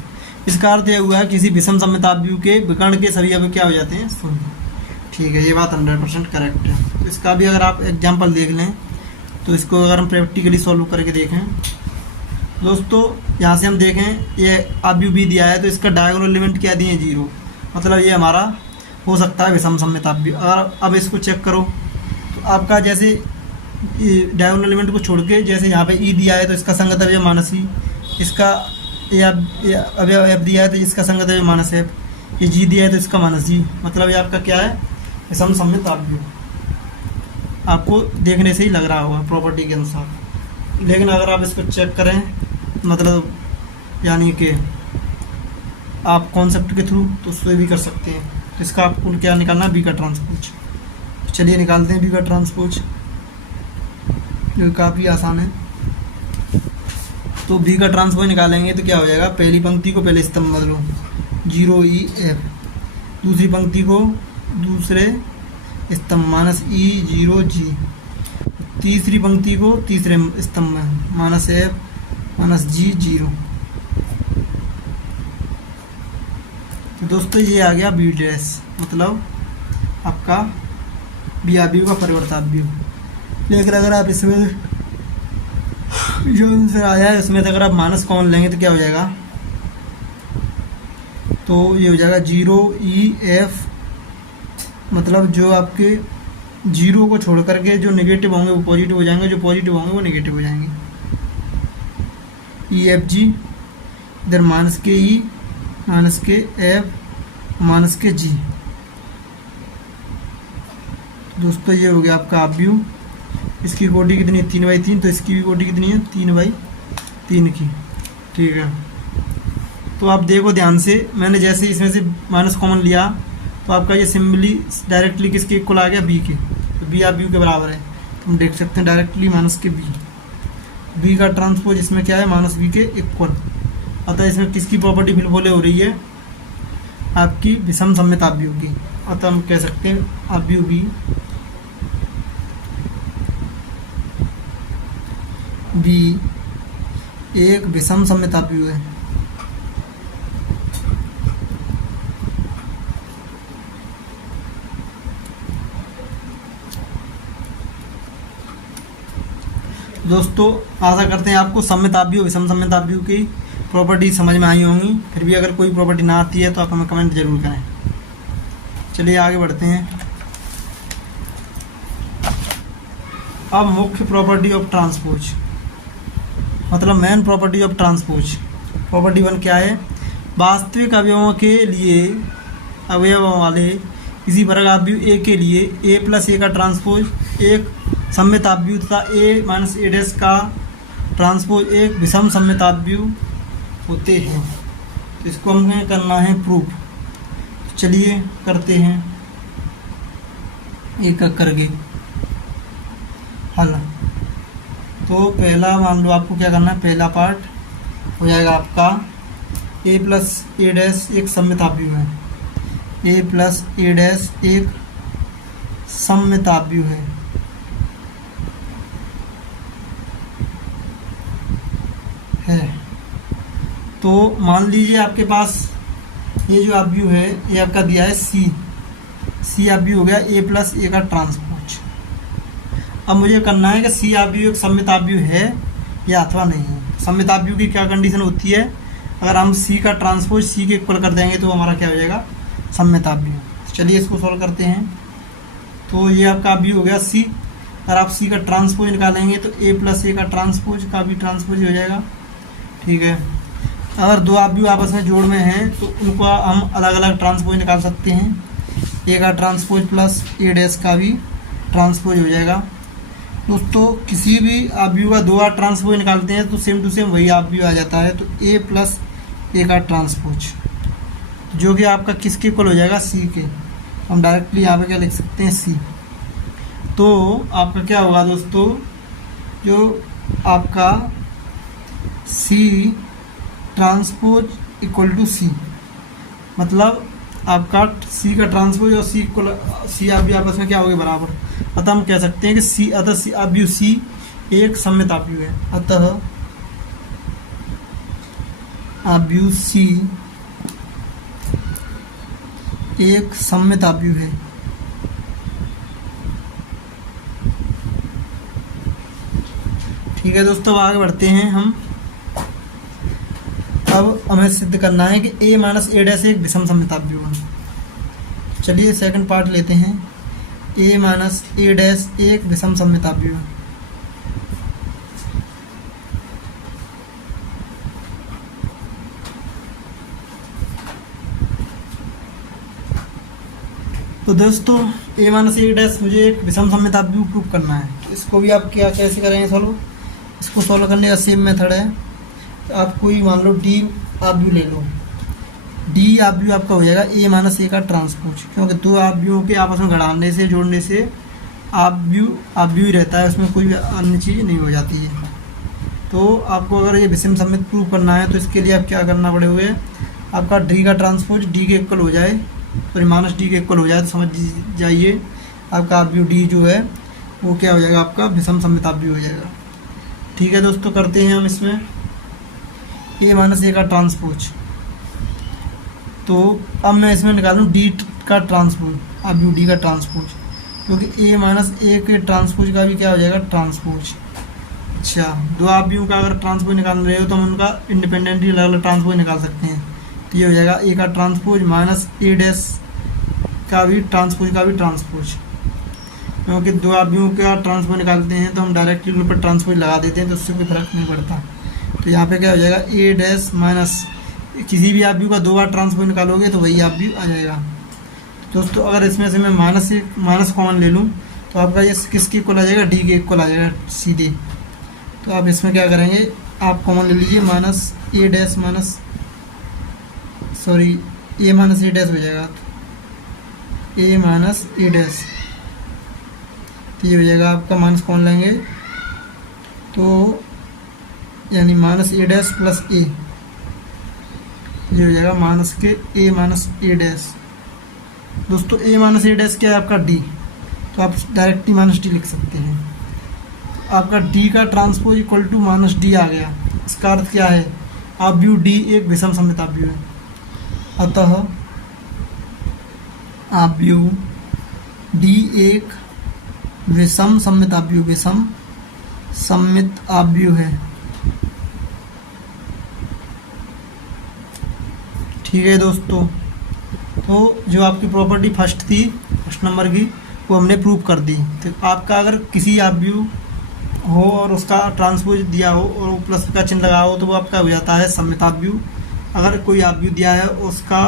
इसका अर्थ यह हुआ है किसी विषम सममित आव्यूह के विकर्ण के सभी अवयव क्या हो जाते हैं 0। ठीक है, ये बात 100% करेक्ट है। तो इसका भी अगर आप एग्जाम्पल देख लें तो इसको अगर हम प्रैक्टिकली सॉल्व करके देखें दोस्तों, यहाँ से हम देखें ये आव्यूह भी दिया है तो इसका डायगोनल एलिमेंट क्या दिए 0, मतलब ये हमारा हो सकता है विषम सममित आव्यूह। अगर अब इसको चेक करो तो आपका जैसे डायगोनल एलिमेंट को छोड़ के जैसे यहाँ पे ई दिया है तो इसका संगत अवयव माइनस ई, इसका अवयव एफ दिया है तो इसका संगत अवयव माइनस एफ, ये जी दिया है तो इसका माइनस जी, मतलब ये आपका क्या है विषम सममित आव्यूह। आपको देखने से ही लग रहा होगा प्रॉपर्टी के अनुसार, लेकिन अगर आप इसको चेक करें मतलब यानी कि आप कॉन्सेप्ट के थ्रू तो उससे भी कर सकते हैं। तो इसका आपको क्या निकालना है, बी का ट्रांसपोज। चलिए निकालते हैं बी का ट्रांसपोज, जो काफ़ी आसान है। तो बी का ट्रांसपोज निकालेंगे तो क्या हो जाएगा, पहली पंक्ति को पहले स्तंभ बदलो 0 ई एफ, दूसरी पंक्ति को दूसरे स्तंभ माइनस ई 0 जी, तीसरी पंक्ति को तीसरे स्तंभ में माइनस एफ माइनस जी 0। तो दोस्तों ये आ गया बी डैश, मतलब आपका बी आव्यूह का परिवर्त आव्यूह। लेकिन अगर आप इसमें जो आंसर आया है उसमें अगर आप माइनस कॉमन लेंगे तो क्या हो जाएगा, तो ये हो जाएगा 0 ई एफ, मतलब जो आपके 0 को छोड़ करके जो नेगेटिव होंगे वो पॉजिटिव हो जाएंगे, जो पॉजिटिव होंगे वो नेगेटिव हो जाएंगे। ई एफ जी, इधर माइनस के ई माइनस के एफ माइनस के जी। दोस्तों ये हो गया आपका आव्यूह। इसकी कोटि कितनी है 3/3, तो इसकी भी कोटि कितनी है 3/3 की। ठीक है, तो आप देखो ध्यान से, मैंने जैसे इसमें से माइनस कॉमन लिया तो आपका ये सिंबली डायरेक्टली किसके इक्वल आ गया, बी के। तो बी आव्यूह के बराबर है, तो हम देख सकते हैं डायरेक्टली माइनस के बी। बी का ट्रांसपोज इसमें क्या है माइनस बी के इक्वल, अतः इसमें किसकी प्रॉपर्टी फिलफोले हो रही है, आपकी विषम सममित आव्यूह की। अतः हम कह सकते हैं आव्यूह बी एक विषम सममित आव्यूह है। दोस्तों आशा करते हैं आपको सममित आव्यूह विषम सममित आव्यूह की प्रॉपर्टी समझ में आई होंगी। फिर भी अगर कोई प्रॉपर्टी ना आती है तो आप हमें कमेंट जरूर करें। चलिए आगे बढ़ते हैं। अब मुख्य प्रॉपर्टी ऑफ ट्रांसपोज, मतलब main property of transpose. Property 1 क्या है, वास्तविक अवयवों के लिए अवयवों वाले किसी वर्ग आव्यूह ए के लिए ए प्लस ए का ट्रांसपोज एक सममित आव्यूह तथा ए माइनस ए डैश का ट्रांसपोज एक विषम सममित आव्यूह होते हैं। तो इसको हमें करना है प्रूफ। चलिए करते हैं एक एक करके हल। तो पहला मान लो आपको क्या करना है, पहला पार्ट हो जाएगा आपका a प्लस ए डैश एक सममिताव्यूह है, a प्लस ए डैश एक सममिताव्यूह है। तो मान लीजिए आपके पास ये जो आव्यूह है ये आपका दिया है सी आव्यूह हो गया a प्लस ए का ट्रांसपोज। अब मुझे करना है कि सी आव्यूह एक सममिताव्यूह है या अथवा नहीं है। सममिताव्यूह की क्या कंडीशन होती है, अगर हम सी का ट्रांसपोज सी के इक्वल कर देंगे तो हमारा क्या हो जाएगा, सममिताव्यूह। चलिए इसको सॉल्व करते हैं। तो ये आपका आव्यूह हो गया सी, अगर आप सी का ट्रांसपोज निकालेंगे तो ए प्लस ए का ट्रांसपोज का भी ट्रांसपोज हो जाएगा। ठीक है, अगर दो आव्यूह आपस में जोड़ में हैं तो उनको हम अलग अलग ट्रांसपोज निकाल सकते हैं। ए का ट्रांसपोज प्लस ए डैश का भी ट्रांसपोज हो जाएगा। दोस्तों किसी भी आव्यूह का दो बार ट्रांसपोज निकालते हैं तो सेम टू सेम वही आव्यूह आ जाता है। तो ए प्लस ए का ट्रांसपोज जो कि आपका किसके इक्वल हो जाएगा, सी के। हम डायरेक्टली यहाँ पे क्या लिख सकते हैं, सी। तो आपका क्या होगा दोस्तों, जो आपका सी ट्रांसपोज इक्वल टू सी, मतलब आपका सी का ट्रांसपोज और सी इक्वल सी आव्यूह आपस में क्या होगी, बराबर। अतः हम कह सकते हैं कि सी आव्यूह सी एक सममित आव्यूह है। अतः आव्यूह सी एक सममित आव्यूह है। ठीक है दोस्तों, अब आगे बढ़ते हैं हम। अब हमें सिद्ध करना है कि a माइनस ए डैश एक विषम सममिताव्यूह है। चलिए सेकंड पार्ट लेते हैं, a माइनस ए डैश एक विषम सममिताव्यूह। तो दोस्तों a माइनस ए डैश मुझे एक विषम सममिताव्यूह प्रूव करना है। तो इसको भी आप क्या कैसे करेंगे सॉल्व, इसको सॉल्व करने का सेम मेथड है। तो आप कोई मान लो डी आव्यूह ले लो, डी आव्यूह आपका हो जाएगा ए माइनस ए का ट्रांसपोज, क्योंकि दो आव्यूहों के आपस में घड़ाने से जोड़ने से आव्यूह ही रहता है, उसमें कोई अन्य चीज़ नहीं हो जाती है। तो आपको अगर ये विषम सममित प्रूव करना है तो इसके लिए आप क्या करना पड़े हुए, आपका डी का ट्रांसपोज डी के इक्वल हो जाए, तो माइनस डी के इक्वल हो जाए तो समझ जाइए आपका आव्यूह डी जो है वो क्या हो जाएगा, आपका विषम सममिताव्यूह हो जाएगा। ठीक है दोस्तों, करते हैं हम इसमें ए माइनस ए का ट्रांसपोज। तो अब मैं इसमें निकालूँ डी का ट्रांसपोज, आव्यूह डी का ट्रांसपोज, क्योंकि ए माइनस ए के ट्रांसपोज का भी क्या हो जाएगा, ट्रांसपोज। अच्छा, दो आव्यूहों का अगर ट्रांसपोज निकाल रहे हो तो हम उनका इंडिपेंडेंटली अलग अलग ट्रांसपोज निकाल सकते हैं। तो ये हो जाएगा ए का ट्रांसपोज माइनस ए डैश का भी ट्रांसपोज, क्योंकि दो आव्यूहों का ट्रांसपोज निकालते हैं तो हम डायरेक्टली उन पर ट्रांसपोज लगा देते हैं, तो उससे कोई फर्क नहीं पड़ता। तो यहाँ पे क्या हो जाएगा, ए डैश माइनस किसी भी आव्यूह का दो बार ट्रांसपोज निकालोगे तो वही आव्यूह आ जाएगा। दोस्तों अगर इसमें से मैं माइनस कॉमन ले लूँ तो आपका ये किसके इक्वल आ जाएगा, डी के इक्वल आ जाएगा सीधे। तो आप इसमें क्या करेंगे, आप कॉमन ले लीजिए माइनस ए डैश माइनस ए माइनस ए डैश हो जाएगा, ए माइनस ए डैश। तो ये हो जाएगा आपका माइनस कॉमन लेंगे तो यानी माइनस ए डैश प्लस ए, ये हो जाएगा माइनस के ए माइनस ए डैश। दोस्तों ए माइनस ए डैश क्या है, आपका डी, तो आप डायरेक्टली माइनस डी लिख सकते हैं। आपका डी का transpose equal to minus D आ गया। इसका अर्थ क्या है, आव्यूह डी एक विषम सममिताव्यूह है। अतः आव्यूह डी एक विषम सममित आव्यूह है। ठीक है दोस्तों, तो जो आपकी प्रॉपर्टी फर्स्ट नंबर की वो हमने प्रूव कर दी। तो आपका अगर किसी आव्यूह हो और उसका ट्रांसपोज दिया हो और वो प्लस का चिन्ह लगा हो तो वो आपका हो जाता है सममिताव्यूह। अगर कोई आव्यूह दिया है उसका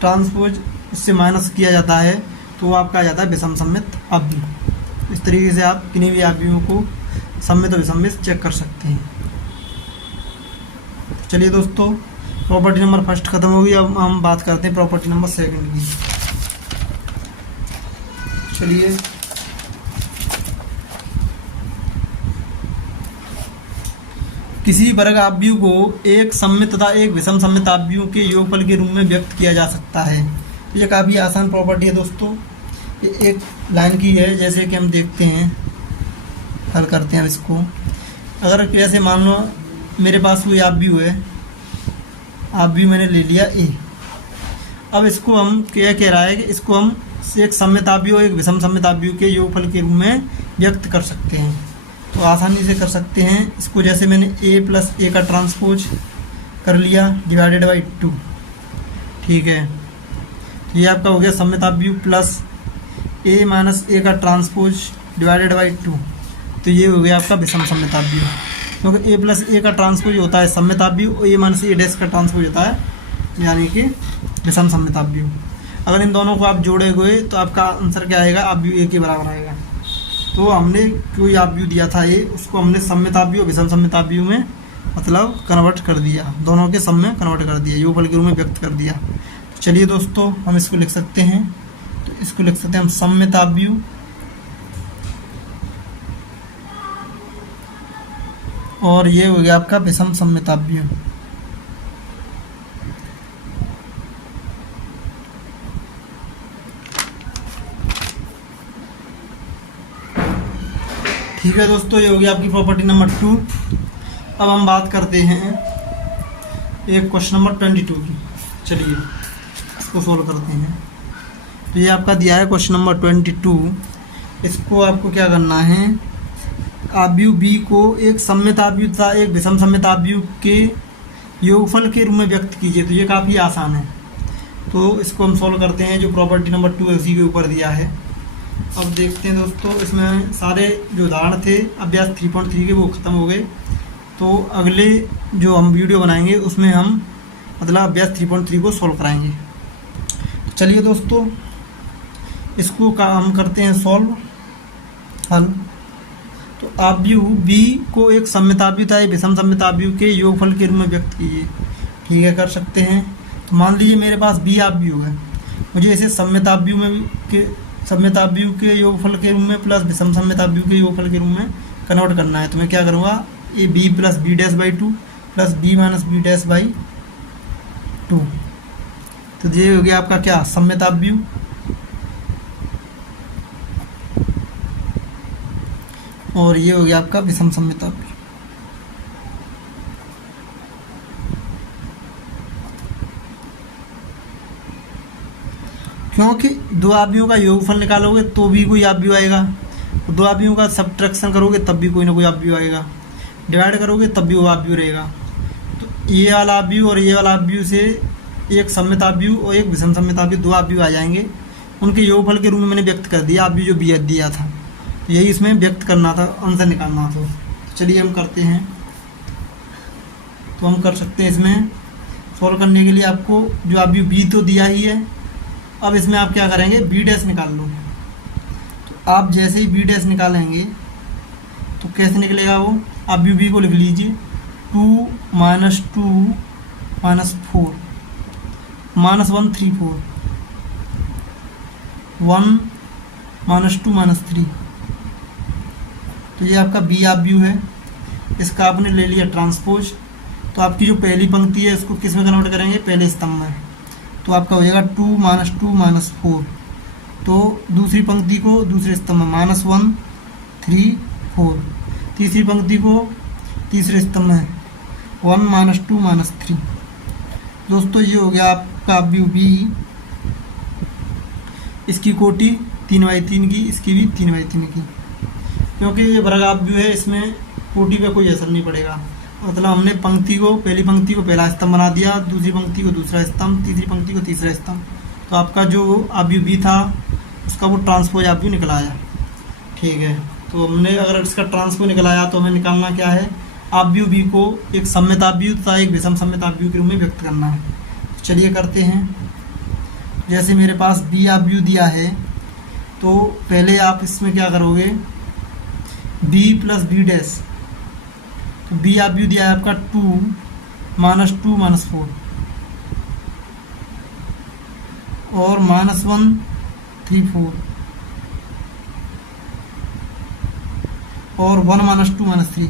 ट्रांसपोज उससे माइनस किया जाता है तो वो आपका आ जाता है विषम सममित आव्यूह। इस तरीके से आप किन्हीं भी आव्यूहों को सममित और विषम में चेक कर सकते हैं। चलिए दोस्तों, प्रॉपर्टी नंबर फर्स्ट खत्म होगी। अब हम बात करते हैं प्रॉपर्टी नंबर सेकंड की। चलिए, किसी वर्ग आव्यूह को एक सममित तथा एक विषम सममित आव्यूह के योगफल के रूप में व्यक्त किया जा सकता है। ये काफ़ी आसान प्रॉपर्टी है दोस्तों। ये एक लाइन की है, जैसे कि हम देखते हैं, हल करते हैं इसको। अगर जैसे मान लो मेरे पास कोई आव्यूह है, आव्यूह मैंने ले लिया ए। अब इसको हम क्या कह रहा है कि इसको हम एक सममित आव्यूह एक विषम सममित आव्यूह के योगफल के रूप में व्यक्त कर सकते हैं। तो आसानी से कर सकते हैं इसको। जैसे मैंने a प्लस ए का ट्रांसपोज कर लिया डिवाइडेड बाई 2, ठीक है। तो ये आपका हो गया सममित आव्यूह प्लस a माइनस ए का ट्रांसपोज डिवाइडेड बाई 2, तो ये हो गया आपका विषम सममित आव्यूह। क्योंकि a प्लस ए का ट्रांसपोज होता है सममित आव्यूह और a माइनस ए डैश का ट्रांसपोज होता है यानी कि विषम सममित आव्यूह। अगर इन दोनों को आप जोड़ोगे तो आपका आंसर क्या आएगा, आव्यूह a के बराबर आएगा। तो हमने कोई आव्यूह दिया था ए, उसको हमने सममित आव्यूह विषम सममित आव्यूह में मतलब कन्वर्ट कर दिया, दोनों के सम में कन्वर्ट कर दिया, योगफल के रूप में व्यक्त कर दिया। तो चलिए दोस्तों, हम इसको लिख सकते हैं। तो इसको लिख सकते हैं हम सममित आव्यूह और ये हो गया आपका विषम सममित आव्यूह। ठीक है दोस्तों, ये हो गया आपकी प्रॉपर्टी नंबर 2। अब हम बात करते हैं एक क्वेश्चन नंबर 22 की। चलिए इसको सोल्व करते हैं। तो ये आपका दिया है क्वेश्चन नंबर 22। इसको आपको क्या करना है, आव्यूह बी को एक सममित आव्यूह तथा एक विषम सममित आव्यूह के योगफल के रूप में व्यक्त कीजिए। तो ये काफ़ी आसान है। तो इसको हम सोल्व करते हैं। जो प्रॉपर्टी नंबर 2 है उसी के ऊपर दिया है। अब देखते हैं दोस्तों, इसमें सारे जो उदाहरण थे अभ्यास 3.3 के वो ख़त्म हो गए। तो अगले जो हम वीडियो बनाएंगे उसमें हम मतलब अभ्यास 3.3 को सॉल्व कराएंगे। चलिए दोस्तों, इसको हम करते हैं सॉल्व, हल। तो आव्यूह बी को एक सममित आव्यूह तथा एक विषम सममित आव्यूह के योगफल के रूप में व्यक्त कीजिए। ठीक है, कर सकते हैं। तो मान लीजिए मेरे पास बी आव्यूह है, मुझे इसे सममित आव्यूह में सममित आव्यूह के योगफल के रूप में प्लस विषम सममित आव्यूह के योगफल के रूप में कन्वर्ट करना है। तो मैं क्या करूँगा, A B plus B dash by 2 plus B minus B dash by 2। तो ये हो गया आपका क्या, सममित आव्यूह। और ये हो गया आपका विषम सममित आव्यूह। क्योंकि दो आव्यूहों का योगफल निकालोगे तो भी कोई आव्यूह आएगा, दो आव्यूहों का सब्ट्रैक्शन करोगे तब भी कोई ना कोई आव्यूह आएगा, डिवाइड करोगे तब भी वो आव्यूह रहेगा। तो ये वाला आव्यूह और ये वाला आव्यूह से एक सममित आव्यूह और एक विषम सममित आव्यूह, दो आव्यूह आ जाएंगे। उनके योगफल के रूप में मैंने व्यक्त कर दिया आव्यूह जो बी दिया था। तो यही इसमें व्यक्त करना था, आंसर निकालना था। चलिए हम करते हैं। तो हम कर सकते हैं इसमें सॉल्व करने के लिए आपको जो आव्यूह बी तो दिया ही है। अब इसमें आप क्या करेंगे, बी डैश निकाल लो। तो आप जैसे ही बी डैश निकालेंगे तो कैसे निकलेगा वो, आव्यूह बी को लिख लीजिए 2 minus 2 minus 4 minus 1 3 4 1 minus 2 minus 3। तो ये आपका बी आव्यूह है। इसका आपने ले लिया ट्रांसपोज। तो आपकी जो पहली पंक्ति है इसको किस में कन्वर्ट करेंगे, पहले स्तंभ में। तो आपका हो जाएगा 2 माइनस 4। तो दूसरी पंक्ति को दूसरे स्तंभ में -1 3 4। तीसरी पंक्ति को तीसरे स्तंभ में 1 माइनस 2 माइनस 3। दोस्तों ये हो गया आपका आव्यूह बी। इसकी कोटि 3/3 की, इसकी भी 3/3 की। क्योंकि ये वर्ग आव्यूह है, इसमें कोटि पे कोई असर नहीं पड़ेगा। मतलब हमने पंक्ति को, पहली पंक्ति को पहला स्तंभ बना दिया, दूसरी पंक्ति को दूसरा स्तंभ, तीसरी पंक्ति को तीसरा स्तंभ। तो आपका जो आव्यूह बी था उसका वो ट्रांसपोज आव्यूह निकल आया। ठीक है, तो हमने अगर इसका ट्रांसपोज निकल आया तो हमें निकालना क्या है, आव्यूह बी को एक सममित आव्यूह तथा एक विषम सममित आव्यूह के रूप में व्यक्त करना है। तो चलिए करते हैं। जैसे मेरे पास बी आव्यूह दिया है तो पहले आप इसमें क्या करोगे, बी प्लस बी डैश। तो बी आव्यूह दिया है आपका 2 माइनस 2 माइनस 4 और -1 3 4 और 1 -2 -3।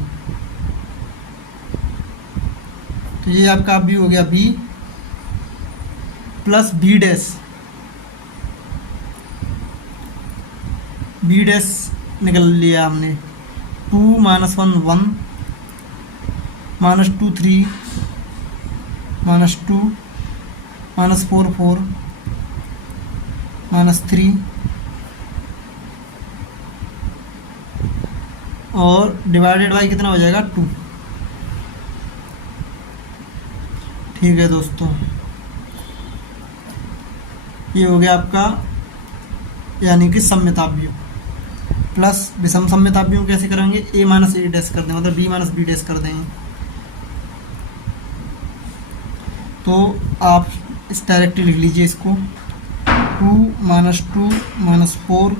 तो ये आपका अब भी हो गया b plus b dash, b dash निकल लिया हमने। 2 -1 1 -2 3 -2 -4 4 -3 और डिवाइडेड बाई कितना हो जाएगा 2। ठीक है दोस्तों, ये हो गया आपका यानी कि सममिताभ्यू। प्लस विषम सममिताभ्यू कैसे करेंगे, a माइनस ए डैश कर दें, मतलब b माइनस बी डैश कर देंगे। तो आप इस डायरेक्टली लिख लीजिए इसको, 2 -2 -4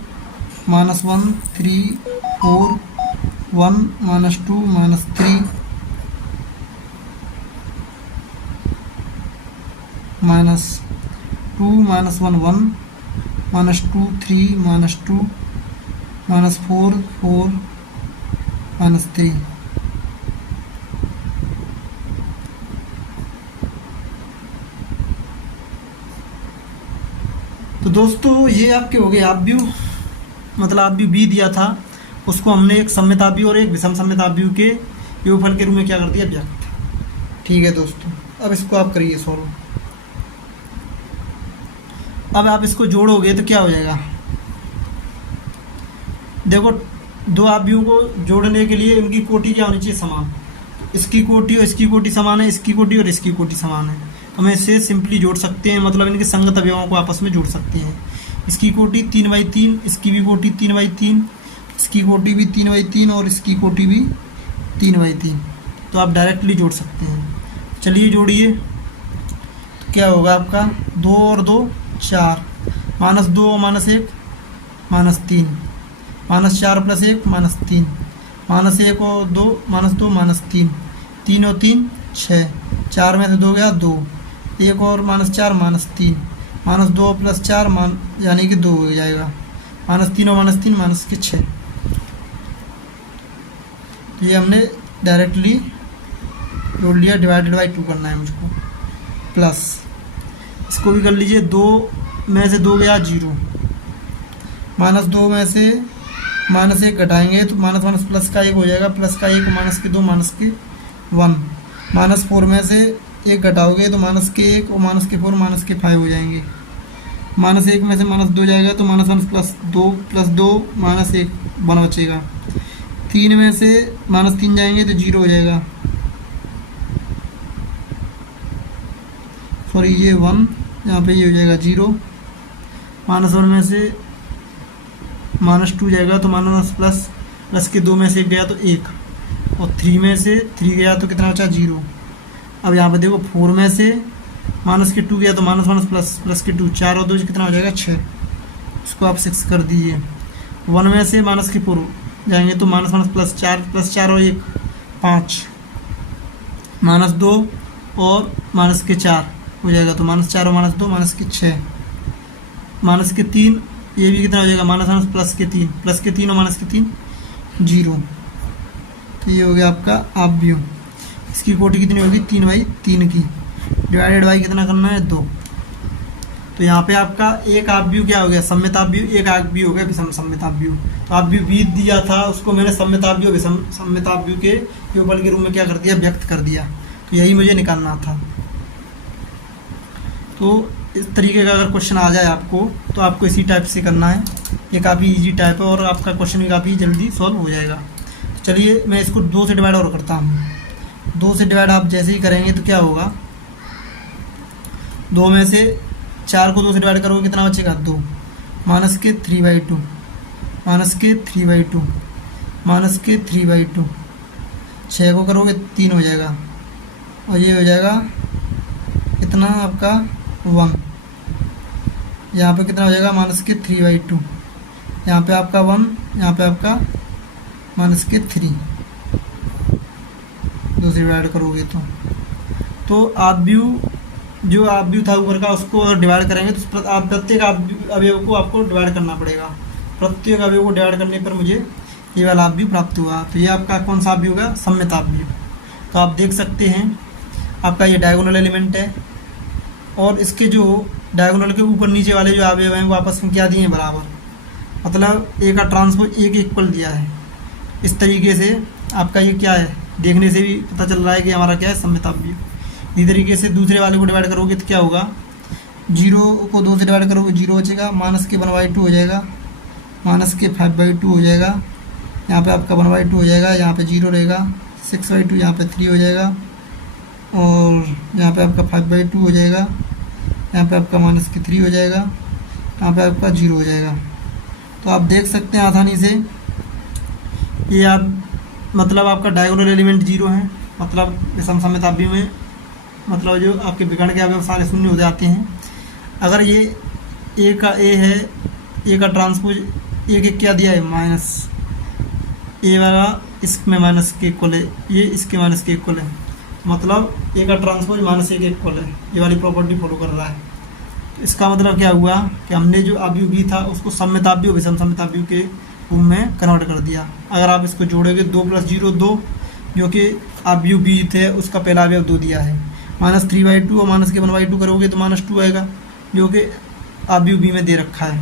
-1 3 4 1 -2 -3 -2 -1 1 -2 3 -2 -4 4 -3। तो दोस्तों ये आपके हो गए आप व्यू, मतलब आप व्यू बी दिया था, उसको हमने एक सममिताभ्यू और एक विषम सममिताभ्यू के योगफल के रूप में क्या कर दिया, व्यक्त। ठीक है दोस्तों, अब इसको आप करिए सॉल्व। अब आप इसको जोड़ोगे तो क्या हो जाएगा, देखो दो आव्यूहों को जोड़ने के लिए उनकी कोटि क्या होनी चाहिए, समान। इसकी कोटि और इसकी कोटि समान है, इसकी कोटि और इसकी कोटि समान है। हम इसे सिंपली जोड़ सकते हैं, मतलब इनके संगत अवयवों को आपस में जोड़ सकते हैं। इसकी कोटि 3/3, इसकी भी कोटि 3/3, इसकी कोटि भी 3/3 और इसकी कोटि भी 3/3। तो आप डायरेक्टली जोड़ सकते हैं। चलिए जोड़िए, तो क्या होगा आपका 2 और 2 4, -2 और -1 -3, -4 + 1 -3, -1 और 2 -2 -3, 3 और 3 6, 4 में से 2 गया 2, 1 और -4 -3, -2 + 4 यानी कि 2 हो जाएगा, -3 और -3 -6। तो ये हमने डायरेक्टली जोड़ लिया, डिवाइडेड बाई 2 करना है मुझको। प्लस इसको भी कर लीजिए, 2 में से 2 गया 0, -2 में से -1 घटाएंगे तो -1 प्लस का 1 हो जाएगा, +1 -2 -1, -4 में से 1 घटाओगे तो -1 और -4 -5 हो जाएंगे। -1 में से -2 जाएगा तो -1 + 2 + 2 -1 1 बचेगा। 3 में से -3 जाएंगे तो 0 हो जाएगा, सॉरी ये 1, यहाँ पे ये हो जाएगा 0। -1 में से -2 जाएगा तो -1 प्लस के 2 में से 1 गया तो 1, और 3 में से 3 गया तो कितना बचा 0। अब यहाँ पे देखो 4 में से -2 गया तो -1 प्लस के 2, 4 और 2 कितना हो जाएगा 6, इसको आप 6 कर दीजिए। 1 में से -4 जाएंगे तो -1 + 4 और 1 5, -2 और -4 हो जाएगा तो -4 और -2 -6, -3 ये भी कितना हो जाएगा, -1 + के 3 और -3 0। तो ये हो गया आपका आव्यूह। इसकी कोटि कितनी होगी 3/3 की, डिवाइडेड बाई कितना करना है 2। तो यहाँ पे आपका एक आव्यूह क्या हो गया, सममिताभ्यूह, एक आव्यूह हो गया विषम सममिताभ्यूह। तो आव्यूह बी दिया था, उसको मैंने सममिताभ्यूह विषम सममिताभ्यूह के योगफल के रूप में क्या कर दिया, व्यक्त कर दिया। तो यही मुझे निकालना था। तो इस तरीके का अगर क्वेश्चन आ जाए आपको तो आपको इसी टाइप से करना है। ये काफ़ी इजी टाइप है और आपका क्वेश्चन भी काफ़ी जल्दी सॉल्व हो जाएगा। तो चलिए मैं इसको 2 से डिवाइड और करता हूँ। 2 से डिवाइड आप जैसे ही करेंगे तो क्या होगा, 2 में से 4 को 2 से डिवाइड करोगे कितना बचेगा 2, -3/2, -3/2, -3/2, 6 को करोगे 3 हो जाएगा, और ये हो जाएगा कितना आपका 1। यहाँ पे कितना हो जाएगा -3/2, यहाँ पे आपका 1, यहाँ पे आपका -3, 2 से डिवाइड करोगे तो आव्यूह जो अवयव था ऊपर का उसको अगर डिवाइड करेंगे तो आप प्रत्येक अवयव को आपको डिवाइड करना पड़ेगा। प्रत्येक अवयव को डिवाइड करने पर मुझे ये वाला अवयव प्राप्त हुआ। तो ये आपका कौन सा अवयव होगा? सम्मित अवयव। तो आप देख सकते हैं आपका ये डायगोनल एलिमेंट है और इसके जो डायगोनल के ऊपर नीचे वाले जो अवयव हैं वो आपस में क्या दिए हैं? बराबर, मतलब ए का ट्रांसपोज ए के इक्वल दिया है। इस तरीके से आपका ये क्या है, देखने से भी पता चल रहा है कि हमारा क्या है? सम्मित अवयव। इसी तरीके से दूसरे वाले को डिवाइड करोगे तो क्या होगा? 0 को 2 से डिवाइड करोगे 0 हो जाएगा, माइनस के 1/2 हो जाएगा, माइनस के 5/2 हो जाएगा, यहाँ पे आपका 1/2 हो जाएगा, यहाँ पे 0 रहेगा, 6/2 यहाँ पे 3 हो जाएगा और यहाँ पे आपका 5/2 हो जाएगा, यहाँ पे आपका माइनस के 3 हो जाएगा, यहाँ पे आपका 0 हो जाएगा। तो आप देख सकते हैं आसानी से ये आप मतलब आपका डायगोनल एलिमेंट 0 है, मतलब विषम सम्मित अवयव में मतलब जो आपके विकर्ण के अवयव सारे शून्य हो जाते हैं। अगर ये ए का ए है, ए का ट्रांसपोज ए के क्या दिया है? माइनस, ए वाला इसमें माइनस के इक्वल है, ये इसके माइनस के इक्वल है, मतलब ए का ट्रांसपोज माइनस ए के इक्वल है। ये वाली प्रॉपर्टी फॉलो कर रहा है। तो इसका मतलब क्या हुआ कि हमने जो अवयव बी था उसको सम्मित अवयव विषम सम्मित अवयव के रूप में कन्वर्ट कर दिया। अगर आप इसको जोड़ोगे 2 + 0 2, जो कि अवयव बी थे उसका पहला अवयव 2 दिया है, -3/2 और माइनस के 1/2 करोगे तो -2 आएगा जो कि अवयव बी में दे रखा है।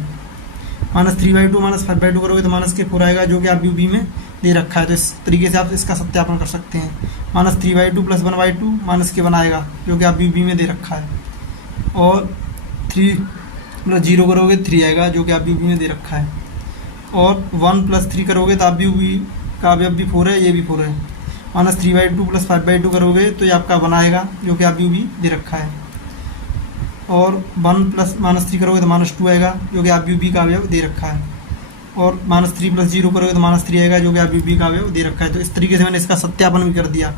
-3/2 -5/2 करोगे तो माइनस के 4 आएगा जो कि अवयव बी में दे रखा है। तो इस तरीके से आप इसका सत्यापन कर सकते हैं। -3/2 + 1/2 माइनस के 1 आएगा जो कि अवयव बी में दे रखा है, और 3 + 0 करोगे 3 आएगा जो कि अवयव बी में दे रखा है, और 1 + 3 करोगे तो अवयव बी का अवयव भी 4 है, ये भी 4 है। -3/2 + 5/2 करोगे तो ये आपका 1 आएगा जो कि अवयव भी दे रखा है, और 1 + -3 करोगे तो -2 आएगा जो कि अवयव बी का अवयव दे रखा है, और -3 + 0 करोगे तो -3 आएगा जो कि अवयव बी का अवयव दे रखा है। तो इस तरीके से मैंने इसका सत्यापन भी कर दिया।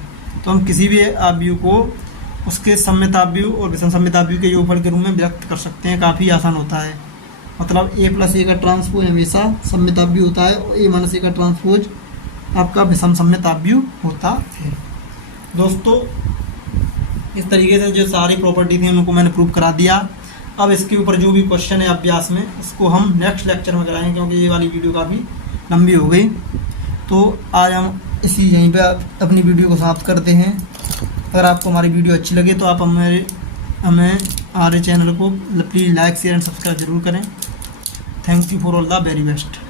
तो हम किसी भी अवयव को उसके सम्मित अवयव और विषम सम्मित अवयव के योगफल के रूप में व्यक्त कर सकते हैं। काफ़ी आसान होता है। मतलब a + a का ट्रांसपोज हमेशा सम्मित अवयव होता है और a - a का ट्रांसपोज आपका विषम सम्मित अवयव होता है। दोस्तों इस तरीके से जो सारी प्रॉपर्टी थी उनको मैंने प्रूव करा दिया। अब इसके ऊपर जो भी क्वेश्चन है अभ्यास में उसको हम नेक्स्ट लेक्चर में कराएंगे, क्योंकि ये वाली वीडियो काफ़ी लंबी हो गई। तो आज हम यहीं पे अपनी वीडियो को समाप्त करते हैं। अगर आपको हमारी वीडियो अच्छी लगे तो आप हमारे चैनल को please like share and subscribe जरूर करें। Thank you for all the very best.